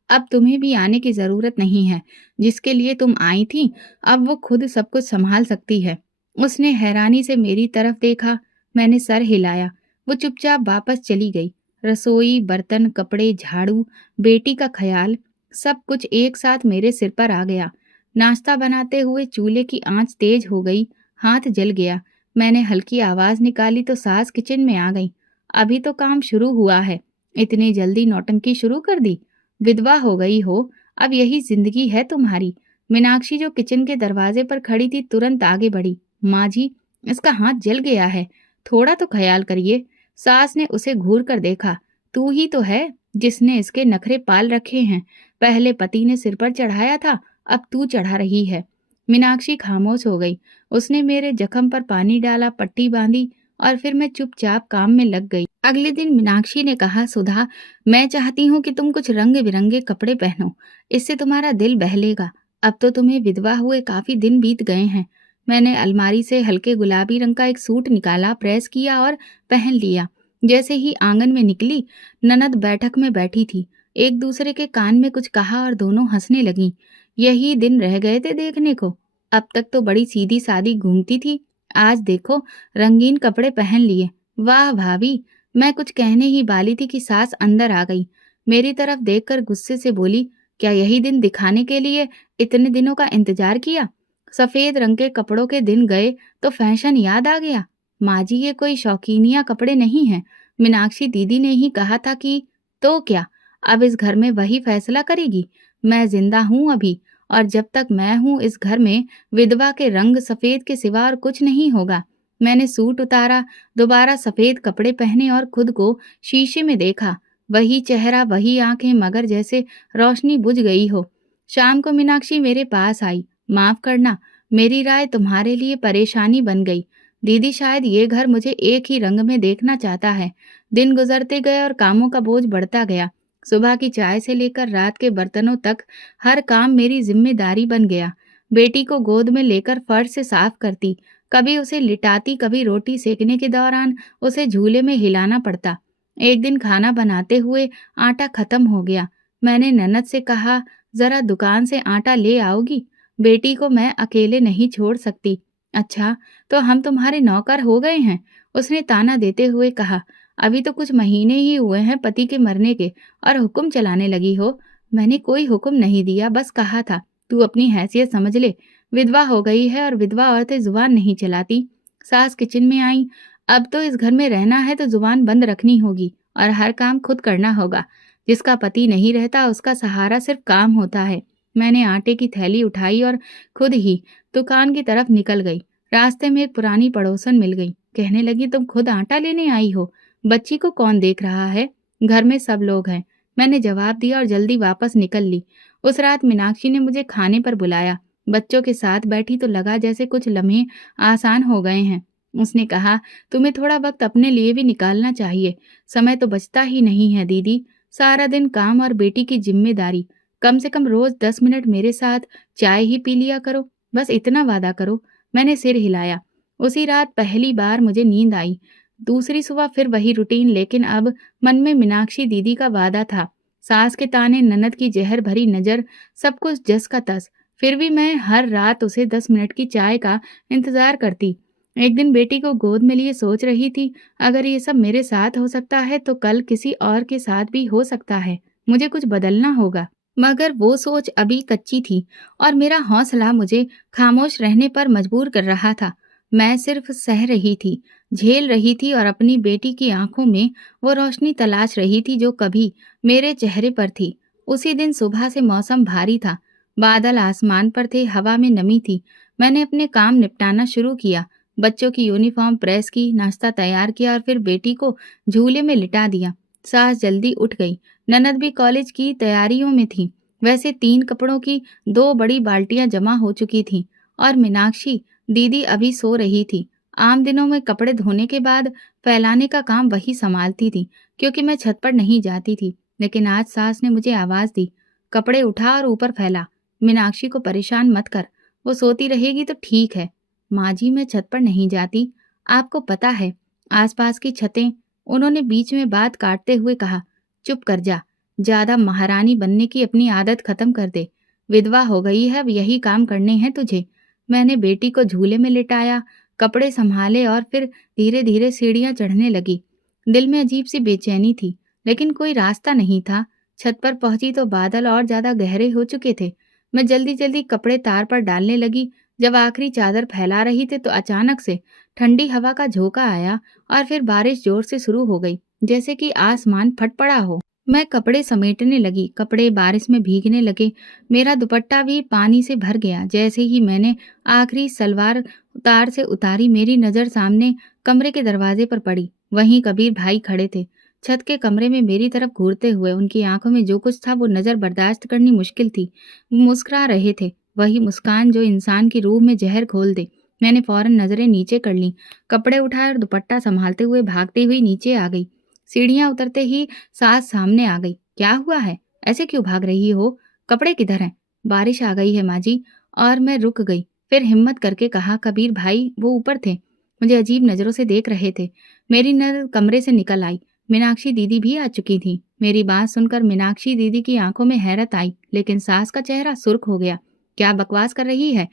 अब तुम्हें भी आने की जरूरत नहीं है, जिसके लिए तुम आई थी अब वो खुद सब कुछ संभाल सकती है। उसने हैरानी से मेरी तरफ देखा। मैंने सर हिलाया। वो चुपचाप वापस चली गई। रसोई, बर्तन, कपड़े, झाड़ू, बेटी का ख्याल, सब कुछ एक साथ मेरे सिर पर आ गया। नाश्ता बनाते हुए चूल्हे की आंच तेज हो गई, हाथ जल गया। मैंने हल्की आवाज निकाली तो सास किचन में आ गई। अभी तो काम शुरू हुआ है, इतनी जल्दी नौटंकी शुरू कर दी? विधवा हो गई हो, अब यही जिंदगी है तुम्हारी। मीनाक्षी जो किचन के दरवाजे पर खड़ी थी तुरंत आगे बढ़ी। माँ जी, इसका हाथ जल गया है, थोड़ा तो ख्याल करिए। सास ने उसे घूर कर देखा। तू ही तो है जिसने इसके नखरे पाल रखे हैं। पहले पति ने सिर पर चढ़ाया था, अब तू चढ़ा रही है। मीनाक्षी खामोश हो गई। उसने मेरे जख्म पर पानी डाला, पट्टी बांधी और फिर मैं चुपचाप काम में लग गई। अगले दिन मीनाक्षी ने कहा, सुधा, मैं चाहती हूँ कि तुम कुछ रंग बिरंगे कपड़े पहनो, इससे तुम्हारा दिल बहलेगा। अब तो तुम्हें विधवा हुए काफी दिन बीत गए हैं। मैंने अलमारी से हल्के गुलाबी रंग का एक सूट निकाला, प्रेस किया और पहन लिया। जैसे ही आंगन में निकली, ननद बैठक में बैठी थी। एक दूसरे के कान में कुछ कहा और दोनों हंसने लगीं। यही दिन रह गए थे देखने को। अब तक तो बड़ी सीधी सादी घूमती थी, आज देखो रंगीन कपड़े पहन लिए। वाह भाभी! मैं कुछ कहने ही वाली थी कि सास अंदर आ गई। मेरी तरफ देखकर गुस्से से बोली, क्या यही दिन दिखाने के लिए इतने दिनों का इंतजार किया? सफेद रंग के कपड़ों के दिन गए तो फैशन याद आ गया। माँ जी, ये कोई शौकीनिया कपड़े नहीं हैं। मीनाक्षी दीदी ने ही कहा था कि, तो क्या, अब इस घर में वही फैसला करेगी। मैं जिंदा हूँ अभी और जब तक मैं हूँ इस घर में, विधवा के रंग सफ़ेद के सिवा और कुछ नहीं होगा। मैंने सूट उतारा, दोबारा सफ़ेद कपड़े पहने और खुद को शीशे में देखा। वही चेहरा, वही आँखें, मगर जैसे रोशनी बुझ गई हो। शाम को मीनाक्षी मेरे पास आई। माफ़ करना, मेरी राय तुम्हारे लिए परेशानी बन गई। दीदी, शायद ये घर मुझे एक ही रंग में देखना चाहता है। दिन गुजरते गए और कामों का बोझ बढ़ता गया। सुबह की चाय से लेकर रात के बर्तनों तक हर काम मेरी जिम्मेदारी बन गया। बेटी को गोद में लेकर फर्श से साफ करती, कभी उसे लिटाती, कभी रोटी सेकने के दौरान उसे झूले में हिलाना पड़ता। एक दिन खाना बनाते हुए आटा खत्म हो गया। मैंने ननद से कहा, जरा दुकान से आटा ले आओगी? बेटी को मैं अकेले नहीं छोड़ सकती। अच्छा, तो हम तुम्हारे नौकर हो गए हैं? उसने ताना देते हुए कहा। अभी तो कुछ महीने ही हुए हैं पति के मरने के, और हुक्म चलाने लगी हो? मैंने कोई हुक्म नहीं दिया, बस कहा था, तू अपनी हैसियत समझ ले। विधवा हो गई है और विधवा औरतें जुबान नहीं चलाती। सास किचन में आई। अब तो इस घर में रहना है तो जुबान बंद रखनी होगी और हर काम खुद करना होगा। जिसका पति नहीं रहता उसका सहारा सिर्फ काम होता है। मैंने आटे की थैली उठाई और खुद ही दुकान की तरफ निकल गई। रास्ते में एक पुरानी पड़ोसन मिल गई। कहने लगी, तुम खुद आटा लेने आई हो? बच्ची को कौन देख रहा है? घर में सब लोग हैं। मैंने जवाब दिया और जल्दी वापस निकल ली। उस रात मीनाक्षी ने मुझे खाने पर बुलाया। बच्चों के साथ बैठी तो लगा जैसे कुछ लम्हे आसान हो गए हैं। उसने कहा, तुम्हें थोड़ा वक्त अपने लिए भी निकालना चाहिए। समय तो बचता ही नहीं है दीदी। सारा दिन काम और बेटी की जिम्मेदारी। कम से कम रोज 10 मिनट मेरे साथ चाय ही पी लिया करो। बस इतना वादा करो। मैंने सिर हिलाया। उसी रात पहली बार मुझे नींद आई। दूसरी सुबह फिर वही रूटीन, लेकिन अब मन में मीनाक्षी दीदी का वादा था। सास के ताने, ननद की जहर भरी नजर, सब कुछ जस का तस। फिर भी मैं हर रात उसे 10 मिनट की चाय का इंतजार करती। एक दिन बेटी को गोद में लिए सोच रही थी, अगर ये सब मेरे साथ हो सकता है तो कल किसी और के साथ भी हो सकता है। मुझे कुछ बदलना होगा। मगर वो सोच अभी कच्ची थी और मेरा हौसला मुझे खामोश रहने पर मजबूर कर रहा था। मैं सिर्फ सह रही थी, झेल रही थी और अपनी बेटी की आंखों में वो रोशनी तलाश रही थी जो कभी मेरे चेहरे पर थी। उसी दिन सुबह से मौसम भारी था। बादल आसमान पर थे, हवा में नमी थी। मैंने अपने काम निपटाना शुरू किया। बच्चों की यूनिफॉर्म प्रेस की, नाश्ता तैयार किया और फिर बेटी को झूले में लिटा दिया। सास जल्दी उठ गई। ननद भी कॉलेज की तैयारियों में थी। वैसे 3 कपड़ों की 2 बड़ी बाल्टियां जमा हो चुकी थीं और मीनाक्षी दीदी अभी सो रही थी। आम दिनों में कपड़े धोने के बाद फैलाने का काम वही संभालती थी, क्योंकि मैं छत पर नहीं जाती थी। लेकिन आज सास ने मुझे आवाज दी, कपड़े उठा और ऊपर फैला। मीनाक्षी को परेशान मत कर, वो सोती रहेगी तो ठीक है। माँ जी, मैं छत पर नहीं जाती, आपको पता है आसपास की छतें। उन्होंने बीच में बात काटते हुए कहा, चुप कर जा, ज्यादा महारानी बनने की अपनी आदत खत्म कर दे। विधवा हो गई है, अब यही काम करने हैं तुझे। मैंने बेटी को झूले में लिटाया, कपड़े संभाले और फिर धीरे धीरे सीढ़ियां चढ़ने लगी। दिल में अजीब सी बेचैनी थी, लेकिन कोई रास्ता नहीं था। छत पर पहुंची तो बादल और ज्यादा गहरे हो चुके थे। मैं जल्दी जल्दी कपड़े तार पर डालने लगी। जब आखिरी चादर फैला रही थी तो अचानक से ठंडी हवा का झोंका आया और फिर बारिश जोर से शुरू हो गई, जैसे कि आसमान फट पड़ा हो। मैं कपड़े समेटने लगी, कपड़े बारिश में भीगने लगे। मेरा दुपट्टा भी पानी से भर गया। जैसे ही मैंने आखिरी सलवार तार से उतारी, मेरी नज़र सामने कमरे के दरवाजे पर पड़ी। वहीं कबीर भाई खड़े थे, छत के कमरे में मेरी तरफ घूरते हुए। उनकी आंखों में जो कुछ था वो नज़र बर्दाश्त करनी मुश्किल थी। वो मुस्कुरा रहे थे, वही मुस्कान जो इंसान की रूह में जहर घोल दे। मैंने फौरन नजरें नीचे कर लीं, कपड़े उठाए और दुपट्टा संभालते हुए भागती हुई नीचे आ गई। सीढ़ियां उतरते ही सास सामने आ गई। क्या हुआ है? ऐसे क्यों भाग रही हो? कपड़े किधर हैं? बारिश आ गई है माँ जी। और मैं रुक गई। फिर हिम्मत करके कहा, कबीर भाई वो ऊपर थे, मुझे अजीब नजरों से देख रहे थे। मेरी नज़र कमरे से निकल आई। मीनाक्षी दीदी भी आ चुकी थी। मेरी बात सुनकर मीनाक्षी दीदी की आंखों में हैरत आई, लेकिन सास का चेहरा सुर्ख हो गया। क्या बकवास कर रही है?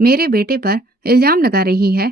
मेरे बेटे पर इल्जाम लगा रही है?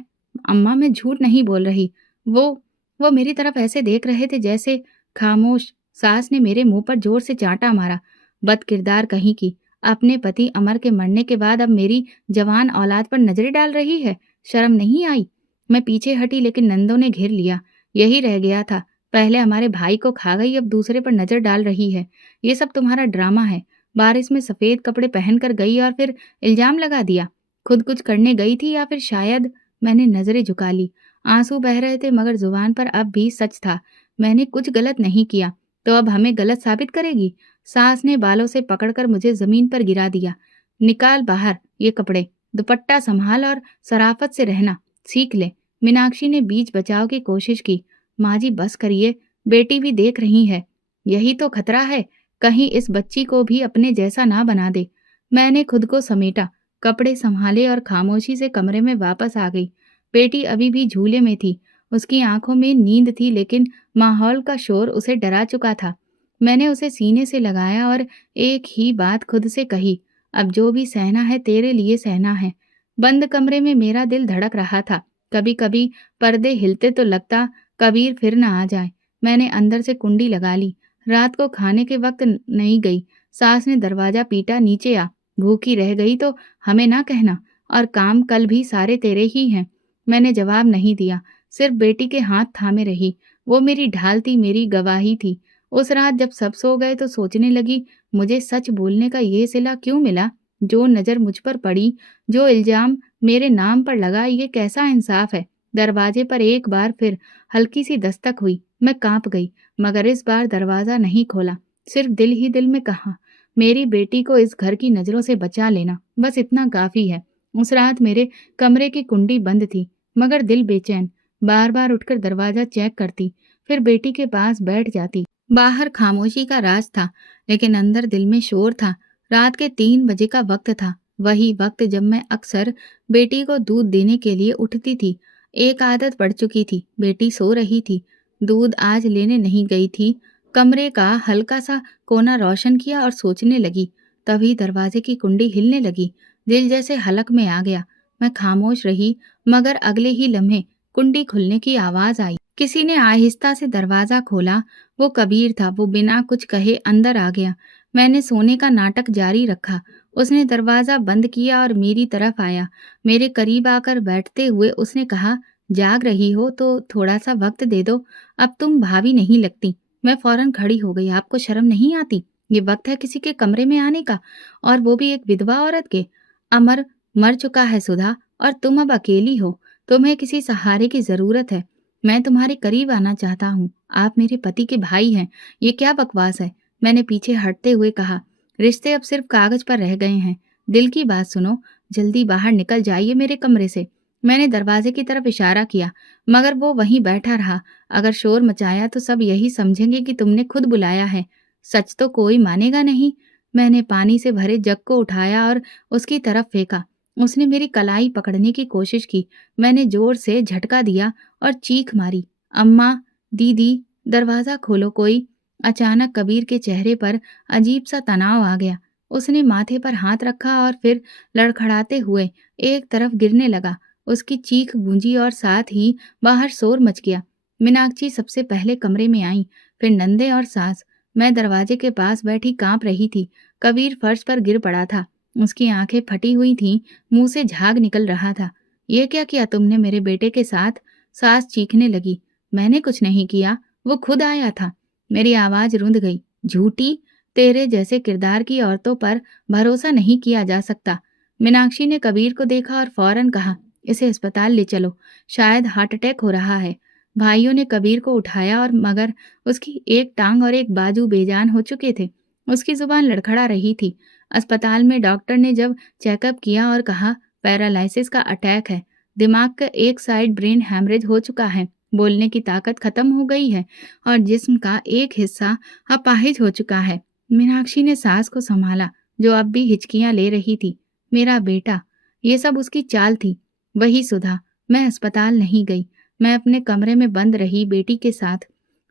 अम्मा, मैं झूठ नहीं बोल रही। वो मेरी तरफ ऐसे देख रहे थे जैसे। खामोश। सास ने मेरे मुंह पर जोर से चांटा मारा। बदकिरदार कहीं की, अपने पति अमर के मरने के बाद अब मेरी जवान औलाद पर नजरें डाल रही है। शर्म नहीं आई? मैं पीछे हटी, लेकिन नंदों ने घेर लिया। यही रह गया था, पहले हमारे भाई को खा गई, अब दूसरे पर नजर डाल रही है। ये सब तुम्हारा ड्रामा है। बारिश में सफ़ेद कपड़े पहनकर गई और फिर इल्ज़ाम लगा दिया। खुद कुछ करने गई थी या फिर शायद। मैंने नज़रें झुका ली। आंसू बह रहे थे मगर ज़ुबान पर अब भी सच था। मैंने कुछ गलत नहीं किया, तो अब हमें गलत साबित करेगी? सास ने बालों से पकड़कर मुझे ज़मीन पर गिरा दिया। निकाल बाहर ये कपड़े, दुपट्टा संभाल और शराफत से रहना सीख ले। मीनाक्षी ने बीच बचाव की कोशिश की। माँ जी बस करिए, बेटी भी देख रही है। यही तो खतरा है, कहीं इस बच्ची को भी अपने जैसा ना बना दे। मैंने खुद को समेटा, कपड़े संभाले और खामोशी से कमरे में वापस आ गई। बेटी अभी भी झूले में थी। उसकी आंखों में नींद थी लेकिन माहौल का शोर उसे डरा चुका था। मैंने उसे सीने से लगाया और एक ही बात खुद से कही, अब जो भी सहना है तेरे लिए सहना है। बंद कमरे में मेरा दिल धड़क रहा था। कभी कभी पर्दे हिलते तो लगता कबीर फिर न आ जाए। मैंने अंदर से कुंडी लगा ली। रात को खाने के वक्त नहीं गई। सास ने दरवाजा पीटा, नीचे आ, भूखी रह गई तो हमें ना कहना, और काम कल भी सारे तेरे ही हैं। मैंने जवाब नहीं दिया, सिर्फ बेटी के हाथ थामे रही। वो मेरी ढाल थी, मेरी गवाही थी। उस रात जब सब सो गए तो सोचने लगी, मुझे सच बोलने का ये सिला क्यों मिला? जो नज़र मुझ पर पड़ी, जो इल्ज़ाम मेरे नाम पर लगा, ये कैसा इंसाफ है? दरवाजे पर एक बार फिर हल्की सी दस्तक हुई। मैं कांप गई, मगर इस बार दरवाज़ा नहीं खोला। सिर्फ दिल ही दिल में कहा, मेरी बेटी को इस घर की नज़रों से बचा लेना, बस इतना काफ़ी है। उस रात मेरे कमरे की कुंडी बंद थी, मगर दिल बेचैन। बार बार उठकर दरवाज़ा चेक करती, फिर बेटी के पास बैठ जाती। बाहर खामोशी का राज था, लेकिन अंदर दिल में शोर था। रात के 3 बजे का वक्त था, वही वक्त जब मैं अक्सर बेटी को दूध देने के लिए उठती थी। एक आदत पड़ चुकी थी, बेटी सो रही थी, दूध आज लेने नहीं गई थी। कमरे का हल्का सा कोना रोशन किया और सोचने लगी। तभी दरवाजे की कुंडी हिलने लगी। दिल जैसे हलक में आ गया। मैं खामोश रही, मगर अगले ही लम्हे कुंडी खुलने की आवाज आई। किसी ने आहिस्ता से दरवाजा खोला। वो कबीर था। वो बिना कुछ कहे अंदर आ गया। मैंने सोने का नाटक जारी रखा। उसने दरवाजा बंद किया और मेरी तरफ आया। मेरे करीब आकर बैठते हुए उसने कहा, जाग रही हो तो थोड़ा सा वक्त दे दो, अब तुम भाभी नहीं लगती। मैं फौरन खड़ी हो गई। आपको शर्म नहीं आती? ये वक्त है किसी के कमरे में आने का, और वो भी एक विधवा औरत के। अमर मर चुका है सुधा, और तुम अब अकेली हो। तुम्हें किसी सहारे की जरूरत है। मैं तुम्हारे करीब आना चाहता हूँ। आप मेरे पति के भाई हैं। ये क्या बकवास है? मैंने पीछे हटते हुए कहा, रिश्ते अब सिर्फ कागज पर रह गए हैं। दिल की बात सुनो, जल्दी बाहर निकल जाइए मेरे कमरे से। मैंने दरवाजे की तरफ इशारा किया, मगर वो वहीं बैठा रहा। अगर शोर मचाया तो सब यही समझेंगे कि तुमने खुद बुलाया है। सच तो कोई मानेगा नहीं। मैंने पानी से भरे जग को उठाया और उसकी तरफ फेंका। उसने मेरी कलाई पकड़ने की कोशिश की। मैंने जोर से झटका दिया और चीख मारी, अम्मा, दीदी, दरवाज़ा खोलो कोई। अचानक कबीर के चेहरे पर अजीब सा तनाव आ गया। उसने माथे पर हाथ रखा और फिर लड़खड़ाते हुए एक तरफ गिरने लगा। उसकी चीख गूंजी और साथ ही बाहर शोर मच गया। मीनाक्षी सबसे पहले कमरे में आई, फिर नंदे और सास। मैं दरवाजे के पास बैठी कांप रही थी। कबीर फर्श पर गिर पड़ा था। उसकी आंखें फटी हुई थीं, मुंह से झाग निकल रहा था। ये क्या किया तुमने मेरे बेटे के साथ? सास चीखने लगी। मैंने कुछ नहीं किया, वो खुद आया था। मेरी आवाज रुंध गई। झूठी, तेरे जैसे किरदार की औरतों पर भरोसा नहीं किया जा सकता। मीनाक्षी ने कबीर को देखा और फौरन कहा, इसे अस्पताल ले चलो, शायद हार्ट अटैक हो रहा है। भाइयों ने कबीर को उठाया और मगर उसकी एक टांग और एक बाजू बेजान हो चुके थे। उसकी जुबान लड़खड़ा रही थी। अस्पताल में डॉक्टर ने जब चेकअप किया और कहा, पैरालिसिस का अटैक है, दिमाग का एक साइड ब्रेन हैमरेज हो चुका है, बोलने की ताकत खत्म हो गई है और जिस्म का एक हिस्सा अपाहिज हो चुका है। मीनाक्षी ने सास को संभाला, जो अब भी हिचकियां ले रही थी। मेरा बेटा, ये सब उसकी चाल थी। वही सुधा। मैं अस्पताल नहीं गई। मैं अपने कमरे में बंद रही बेटी के साथ।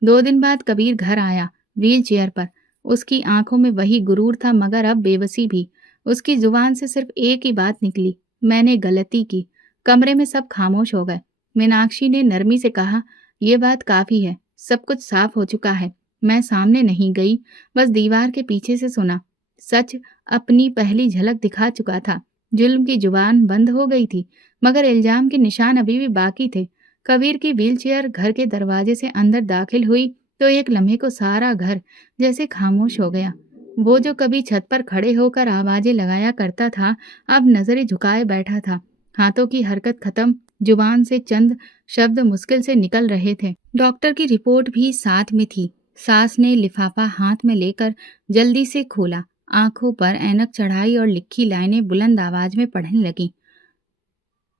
2 दिन बाद कबीर घर आया, व्हील चेयर पर। उसकी आंखों में वही गुरूर था, मगर अब बेबसी भी। उसकी जुबान से सिर्फ एक ही बात निकली, मैंने गलती की। कमरे में सब खामोश हो गए। मीनाक्षी ने नरमी से कहा, यह बात काफी है, सब कुछ साफ हो चुका है। मैं सामने नहीं गई, बस दीवार के पीछे से सुना। सच अपनी पहली झलक दिखा चुका था। जुल्म की जुबान बंद हो गई थी, मगर इल्जाम के निशान अभी भी बाकी थे। कबीर की व्हीलचेयर घर के दरवाजे से अंदर दाखिल हुई तो एक लम्हे को सारा घर जैसे खामोश हो गया। वो जो कभी छत पर खड़े होकर आवाजें लगाया करता था, अब नजरें झुकाए बैठा था। हाथों की हरकत खत्म, जुबान से चंद शब्द मुश्किल से निकल रहे थे। डॉक्टर की रिपोर्ट भी साथ में थी। सास ने लिफाफा हाथ में लेकर जल्दी से खोला, आंखों पर ऐनक चढ़ाई और लिखी लाइनें बुलंद आवाज में पढ़ने लगी।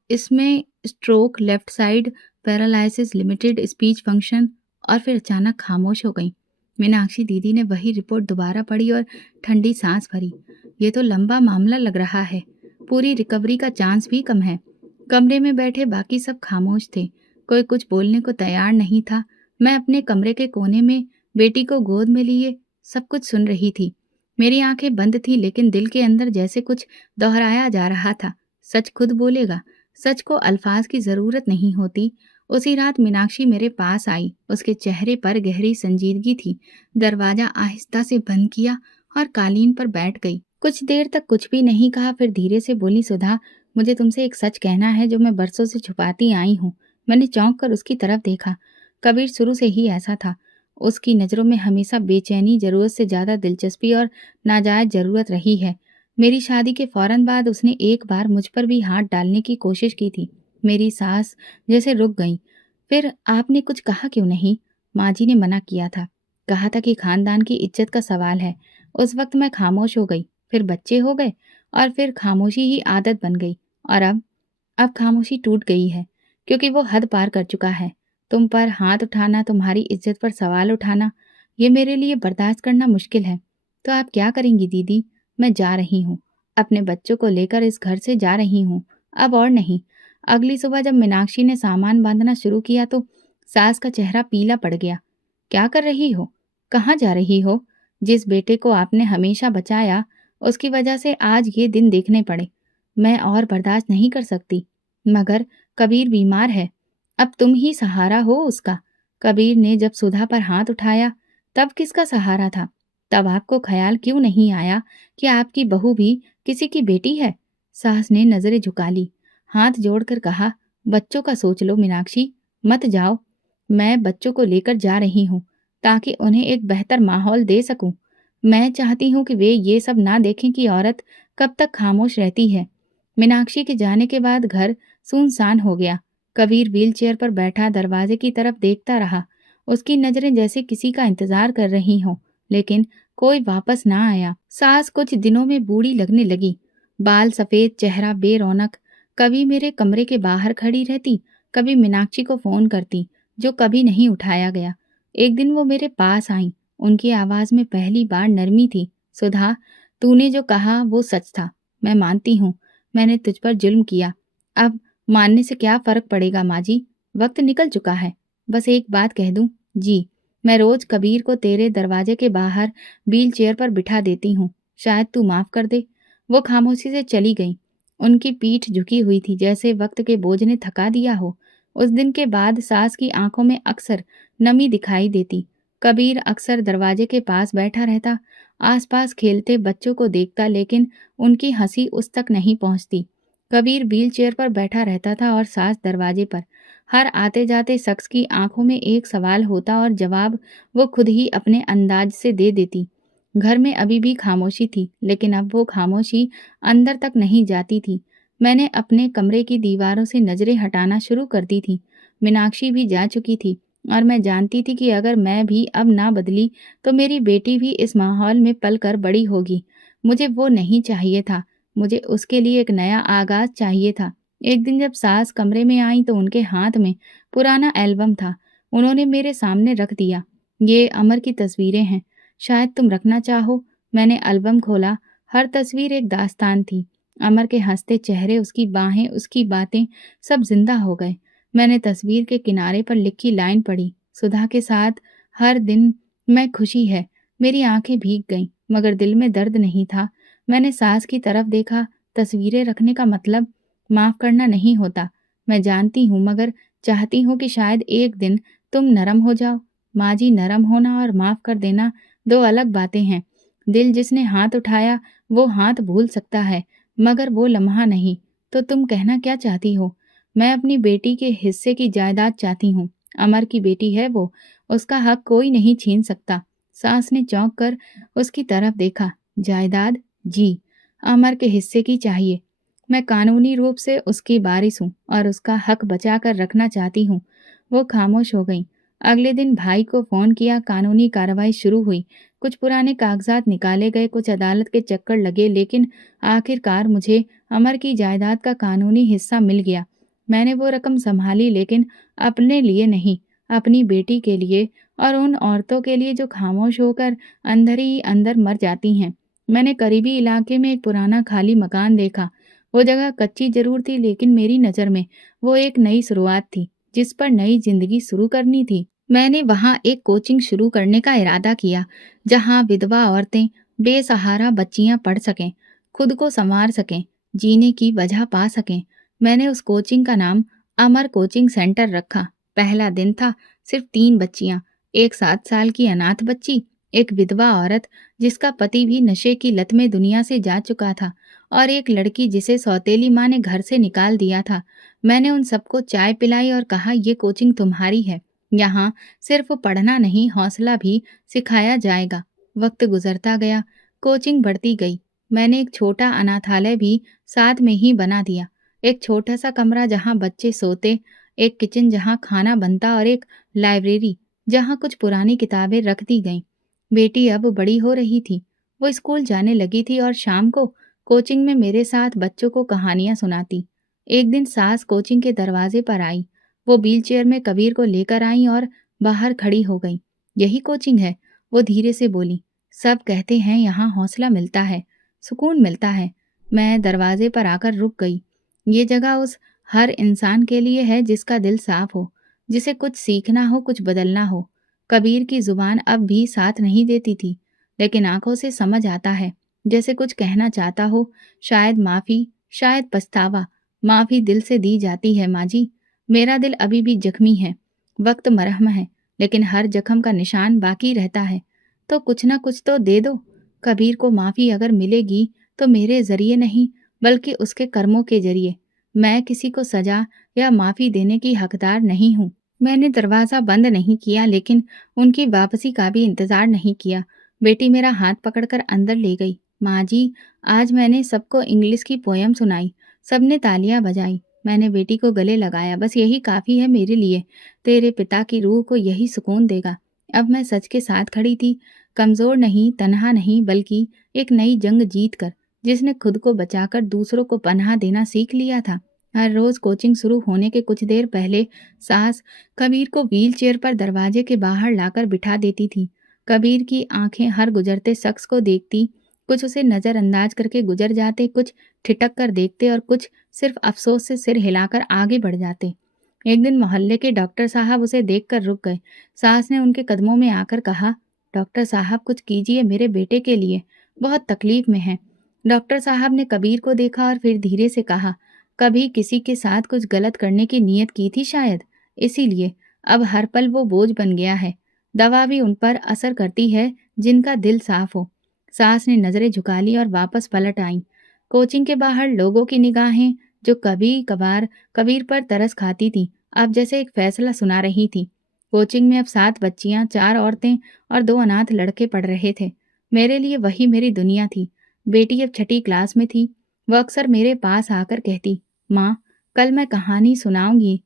इसमें stroke, left side paralysis, limited speech function. और फिर अचानक खामोश हो गई। मीनाक्षी दीदी ने वही रिपोर्ट दोबारा पढ़ी और ठंडी सांस भरी। ये तो लंबा मामला लग रहा है, पूरी रिकवरी का चांस भी कम है। कमरे में बैठे बाकी सब खामोश थे, कोई कुछ बोलने को तैयार नहीं था। मैं अपने कमरे के कोने में बेटी को गोद में लिए सब कुछ सुन रही थी। मेरी आंखें बंद थी, लेकिन दिल के अंदर जैसे कुछ दोहराया जा रहा था। सच खुद बोलेगा, सच को अल्फाज की जरूरत नहीं होती। उसी रात मीनाक्षी मेरे पास आई, उसके चेहरे पर गहरी संजीदगी थी। दरवाजा आहिस्ता से बंद किया और कालीन पर बैठ गई। कुछ देर तक कुछ भी नहीं कहा, फिर धीरे से बोली, सुधा, मुझे तुमसे एक सच कहना है जो मैं बरसों से छुपाती आई हूँ। मैंने चौंक कर उसकी तरफ देखा। कबीर शुरू से ही ऐसा था। उसकी नज़रों में हमेशा बेचैनी, जरूरत से ज्यादा दिलचस्पी और नाजायज जरूरत रही है। मेरी शादी के फौरन बाद उसने एक बार मुझ पर भी हाथ डालने की कोशिश की थी। मेरी सांस जैसे रुक गई। फिर आपने कुछ कहा क्यों नहीं? माँ जी ने मना किया था, कहा था कि खानदान की इज्जत का सवाल है। उस वक्त मैं खामोश हो गई, फिर बच्चे हो गए और फिर खामोशी ही आदत बन गई। और अब खामोशी टूट गई है, क्योंकि वो हद पार कर चुका है। तुम पर हाथ उठाना, तुम्हारी इज्जत पर सवाल उठाना, ये मेरे लिए बर्दाश्त करना मुश्किल है। तो आप क्या करेंगी दीदी? मैं जा रही हूँ, अपने बच्चों को लेकर इस घर से जा रही हूँ, अब और नहीं। अगली सुबह जब मीनाक्षी ने सामान बांधना शुरू किया तो सास का चेहरा पीला पड़ गया। क्या कर रही हो? कहाँ जा रही हो? जिस बेटे को आपने हमेशा बचाया, उसकी वजह से आज ये दिन देखने पड़े। मैं और बर्दाश्त नहीं कर सकती। मगर कबीर बीमार है, अब तुम ही सहारा हो उसका। कबीर ने जब सुधा पर हाथ उठाया, तब किसका सहारा था? तब आपको ख्याल क्यों नहीं आया कि आपकी बहू भी किसी की बेटी है? सास ने नजरें झुका ली, हाथ जोड़कर कहा, बच्चों का सोच लो मीनाक्षी, मत जाओ। मैं बच्चों को लेकर जा रही हूँ, ताकि उन्हें एक बेहतर माहौल दे सकूं। मैं चाहती हूँ कि वे ये सब ना देखें कि औरत कब तक खामोश रहती है। मीनाक्षी के जाने के बाद घर सुनसान हो गया। कबीर व्हीलचेयर पर बैठा दरवाजे की तरफ देखता रहा। उसकी नजरें जैसे किसी का इंतजार कर रही हों, लेकिन कोई वापस ना आया। सास कुछ दिनों में बूढ़ी लगने लगी, बाल सफेद, चेहरा बेरौनक। कभी मेरे कमरे के बाहर खड़ी रहती, कभी मीनाक्षी को फोन करती, जो कभी नहीं उठाया गया। एक दिन वो मेरे पास आई, उनकी आवाज में पहली बार नरमी थी। सुधा, तूने जो कहा वो सच था। मैं मानती हूँ, मैंने तुझ पर जुल्म किया। अब मानने से क्या फर्क पड़ेगा माँ जी, वक्त निकल चुका है। बस एक बात कह दूं, जी, मैं रोज कबीर को तेरे दरवाजे के बाहर व्हील चेयर पर बिठा देती हूँ, शायद तू माफ कर दे। वो खामोशी से चली गई। उनकी पीठ झुकी हुई थी, जैसे वक्त के बोझ ने थका दिया हो। उस दिन के बाद सास की आंखों में अक्सर नमी दिखाई देती। कबीर अक्सर दरवाजे के पास बैठा रहता, आसपास खेलते बच्चों को देखता, लेकिन उनकी हंसी उस तक नहीं पहुंचती। कबीर व्हील चेयर पर बैठा रहता था और सास दरवाजे पर। हर आते जाते शख्स की आंखों में एक सवाल होता और जवाब वो खुद ही अपने अंदाज से दे देती। घर में अभी भी खामोशी थी, लेकिन अब वो खामोशी अंदर तक नहीं जाती थी। मैंने अपने कमरे की दीवारों से नजरें हटाना शुरू कर दी थी। मीनाक्षी भी जा चुकी थी और मैं जानती थी कि अगर मैं भी अब ना बदली तो मेरी बेटी भी इस माहौल में पलकर बड़ी होगी। मुझे वो नहीं चाहिए था, मुझे उसके लिए एक नया आगाज चाहिए था। एक दिन जब सास कमरे में आई तो उनके हाथ में पुराना एल्बम था। उन्होंने मेरे सामने रख दिया। ये अमर की तस्वीरें हैं, शायद तुम रखना चाहो। मैंने एल्बम खोला। हर तस्वीर एक दास्तान थी। अमर के हंसते चेहरे, उसकी बाहें, उसकी बातें, सब जिंदा हो गए। मैंने तस्वीर के किनारे पर लिखी लाइन पढ़ी, सुधा के साथ हर दिन मैं खुशी है। मेरी आंखें भीग गईं, मगर दिल में दर्द नहीं था। मैंने सास की तरफ देखा। तस्वीरें रखने का मतलब माफ करना नहीं होता, मैं जानती हूँ, मगर चाहती हूँ कि शायद एक दिन तुम नरम हो जाओ। माँ जी, नरम होना और माफ कर देना दो अलग बातें हैं। दिल जिसने हाथ उठाया वो हाथ भूल सकता है, मगर वो लम्हा नहीं। तो तुम कहना क्या चाहती हो? मैं अपनी बेटी के हिस्से की जायदाद चाहती हूँ। अमर की बेटी है वो, उसका हक कोई नहीं छीन सकता। सास ने चौंक कर उसकी तरफ देखा। जायदाद? जी। अमर के हिस्से की चाहिए। मैं कानूनी रूप से उसकी वारिस हूँ और उसका हक बचा कर रखना चाहती हूँ। वो खामोश हो गई। अगले दिन भाई को फोन किया, कानूनी कार्रवाई शुरू हुई। कुछ पुराने कागजात निकाले गए, कुछ अदालत के चक्कर लगे, लेकिन आखिरकार मुझे अमर की जायदाद का कानूनी हिस्सा मिल गया। मैंने वो रकम संभाली, लेकिन अपने लिए नहीं, अपनी बेटी के लिए और उन औरतों के लिए जो खामोश होकर अंदर ही अंदर मर जाती हैं। मैंने करीबी इलाके में एक पुराना खाली मकान देखा। वो जगह कच्ची जरूर थी, लेकिन मेरी नज़र में वो एक नई शुरुआत थी, जिस पर नई जिंदगी शुरू करनी थी। मैंने वहाँ एक कोचिंग शुरू करने का इरादा किया, जहाँ विधवा औरतें, बेसहारा बच्चियाँ पढ़ सकें, खुद को संवार सकें, जीने की वजह पा सकें। मैंने उस कोचिंग का नाम अमर कोचिंग सेंटर रखा। पहला दिन था। सिर्फ 3 बच्चियाँ, एक 7 साल की अनाथ बच्ची, एक विधवा औरत जिसका पति भी नशे की लत में दुनिया से जा चुका था, और एक लड़की जिसे सौतेली माँ ने घर से निकाल दिया था। मैंने उन सबको चाय पिलाई और कहा, ये कोचिंग तुम्हारी है। यहाँ सिर्फ पढ़ना नहीं, हौसला भी सिखाया जाएगा। वक्त गुजरता गया, कोचिंग बढ़ती गई। मैंने एक छोटा अनाथालय भी साथ में ही बना दिया। एक छोटा सा कमरा जहाँ बच्चे सोते, एक किचन जहाँ खाना बनता और एक लाइब्रेरी जहाँ कुछ पुरानी किताबें रख दी गईं। बेटी अब बड़ी हो रही थी। वो स्कूल जाने लगी थी और शाम को कोचिंग में मेरे साथ बच्चों को कहानियां सुनाती। एक दिन सास कोचिंग के दरवाजे पर आई। वो व्हीलचेयर में कबीर को लेकर आई और बाहर खड़ी हो गई। यही कोचिंग है, वो धीरे से बोली। सब कहते हैं यहाँ हौसला मिलता है, सुकून मिलता है। मैं दरवाजे पर आकर रुक गई। ये जगह उस हर इंसान के लिए है जिसका दिल साफ हो, जिसे कुछ सीखना हो, कुछ बदलना हो। कबीर की जुबान अब भी साथ नहीं देती थी, लेकिन आंखों से समझ आता है, जैसे कुछ कहना चाहता हो। शायद माफी, शायद पछतावा। माफी दिल से दी जाती है माँ जी। मेरा दिल अभी भी जख्मी है। वक्त मरहम है, लेकिन हर जख्म का निशान बाकी रहता है। तो कुछ ना कुछ तो दे दो। कबीर को माफी अगर मिलेगी तो मेरे जरिए नहीं, बल्कि उसके कर्मों के जरिए। मैं किसी को सजा या माफी देने की हकदार नहीं हूँ। मैंने दरवाजा बंद नहीं किया, लेकिन उनकी वापसी का भी इंतजार नहीं किया। बेटी मेरा हाथ पकड़कर अंदर ले गई। माँ जी, आज मैंने सबको इंग्लिश की पोयम सुनाई। सबने तालियां बजाई। मैंने बेटी को गले लगाया। बस यही काफी है मेरे लिए। तेरे पिता की रूह को यही सुकून देगा। अब मैं सच के साथ खड़ी थी, कमजोर नहीं, तन्हा नहीं, बल्कि एक नई जंग जीत कर, जिसने खुद को बचाकर दूसरों को पनाह देना सीख लिया था। हर रोज कोचिंग शुरू होने के कुछ देर पहले सास कबीर को व्हील चेयर पर दरवाजे के बाहर लाकर बिठा देती थी। कबीर की आंखें हर गुजरते शख्स को देखती, कुछ उसे नजरअंदाज करके गुजर जाते, कुछ ठिठक कर देखते और कुछ सिर्फ अफसोस से सिर हिलाकर आगे बढ़ जाते। एक दिन मोहल्ले के डॉक्टर साहब उसे देखकर रुक गए। सास ने उनके कदमों में आकर कहा, डॉक्टर साहब कुछ कीजिए मेरे बेटे के लिए, बहुत तकलीफ में है। डॉक्टर साहब ने कबीर को देखा और फिर धीरे से कहा, कभी किसी के साथ कुछ गलत करने की नीयत की थी शायद, इसीलिए अब हर पल वो बोझ बन गया है। दवा भी उन पर असर करती है जिनका दिल साफ हो। सास ने नजरें झुका ली और वापस पलट आईं। कोचिंग के बाहर लोगों की निगाहें, जो कभी कभार कबीर पर तरस खाती थीं, अब जैसे एक फैसला सुना रही थी। कोचिंग में अब 7 बच्चियां, 4 औरतें और 2 अनाथ लड़के पढ़ रहे थे। मेरे लिए वही मेरी दुनिया थी। बेटी अब छठी क्लास में थी। वह अक्सर मेरे पास आकर कहती, माँ, कल मैं कहानी सुनाऊंगी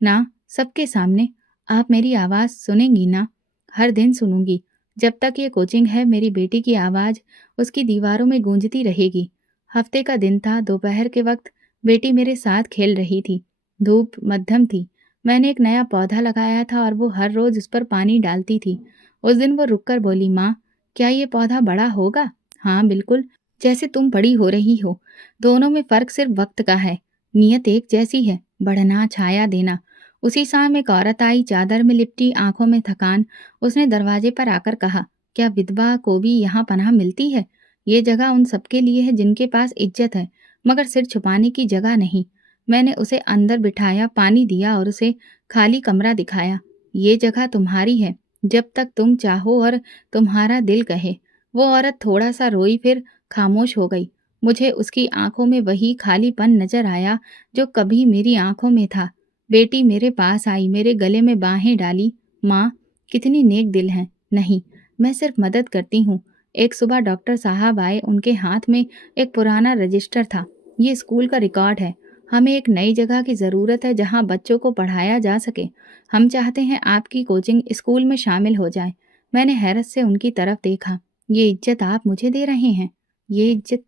ना, सबके सामने। आप मेरी आवाज़ सुनेंगी ना? हर दिन सुनूंगी। जब तक ये कोचिंग है, मेरी बेटी की आवाज़ उसकी दीवारों में गूंजती रहेगी। हफ्ते का दिन था। दोपहर के वक्त बेटी मेरे साथ खेल रही थी। धूप मध्यम थी। मैंने एक नया पौधा लगाया था और वो हर रोज उस पर पानी डालती थी। उस दिन वो रुककर बोली, माँ, क्या ये पौधा बड़ा होगा? हाँ बिल्कुल, जैसे तुम बड़ी हो रही हो। दोनों में फर्क सिर्फ वक्त का है। नियत एक जैसी है, बढ़ना, छाया देना। उसी शाम एक औरत आई, चादर में लिपटी, आंखों में थकान। उसने दरवाजे पर आकर कहा, क्या विधवा को भी यहाँ पनाह मिलती है? ये जगह उन सबके लिए है जिनके पास इज्जत है, मगर सिर छुपाने की जगह नहीं। मैंने उसे अंदर बिठाया, पानी दिया और उसे खाली कमरा दिखाया। ये जगह तुम्हारी है, जब तक तुम चाहो और तुम्हारा दिल कहे। वो औरत थोड़ा सा रोई, फिर खामोश हो गई। मुझे उसकी आंखों में वही खालीपन नजर आया जो कभी मेरी आंखों में था। बेटी मेरे पास आई, मेरे गले में बाहें डाली। माँ, कितनी नेक दिल है। नहीं, मैं सिर्फ मदद करती हूँ। एक सुबह डॉक्टर साहब आए, उनके हाथ में एक पुराना रजिस्टर था। ये स्कूल का रिकॉर्ड है। हमें एक नई जगह की ज़रूरत है जहाँ बच्चों को पढ़ाया जा सके। हम चाहते हैं आपकी कोचिंग स्कूल में शामिल हो जाए। मैंने हैरत से उनकी तरफ देखा। ये इज्जत आप मुझे दे रहे हैं? ये इज्जत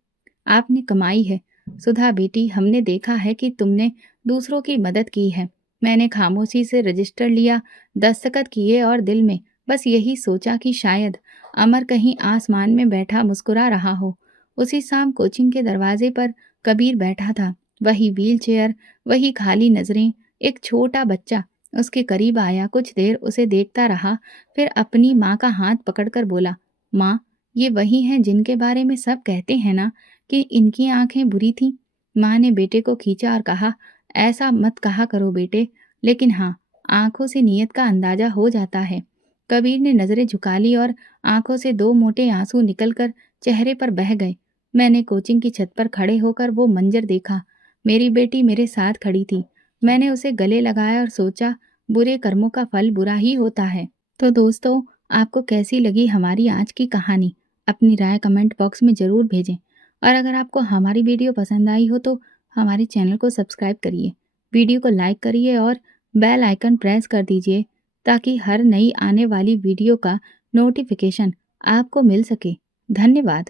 आपने कमाई है। सुधा बेटी, हमने देखा है कि तुमने दूसरों की मदद की है। मैंने खामोशी से रजिस्टर लिया, दस्तखत किए और दिल में बस यही सोचा कि शायद अमर कहीं आसमान में बैठा मुस्कुरा रहा हो। उसी शाम कोचिंग के दरवाजे पर कबीर बैठा था। वही व्हीलचेयर, वही खाली नजरें। एक छोटा बच्चा उसके करीब आया, कुछ देर उसे देखता रहा, फिर अपनी माँ का हाथ पकड़कर बोला, माँ, ये वही हैं जिनके बारे में सब कहते हैं ना कि इनकी आंखें बुरी थीं। माँ ने बेटे को खींचा और कहा, ऐसा मत कहा करो बेटे, लेकिन हाँ, आंखों से नीयत का अंदाजा हो जाता है। कबीर ने नजरें झुका ली और आंखों से दो मोटे आंसू निकलकर चेहरे पर बह गए। मैंने कोचिंग की छत पर खड़े होकर वो मंजर देखा। मेरी बेटी मेरे साथ खड़ी थी। मैंने उसे गले लगाया और सोचा, बुरे कर्मों का फल बुरा ही होता है। तो दोस्तों, आपको कैसी लगी हमारी आज की कहानी? अपनी राय कमेंट बॉक्स में ज़रूर भेजें। और अगर आपको हमारी वीडियो पसंद आई हो तो हमारे चैनल को सब्सक्राइब करिए, वीडियो को लाइक करिए और बेल आइकन प्रेस कर दीजिए ताकि हर नई आने वाली वीडियो का नोटिफिकेशन आपको मिल सके। धन्यवाद।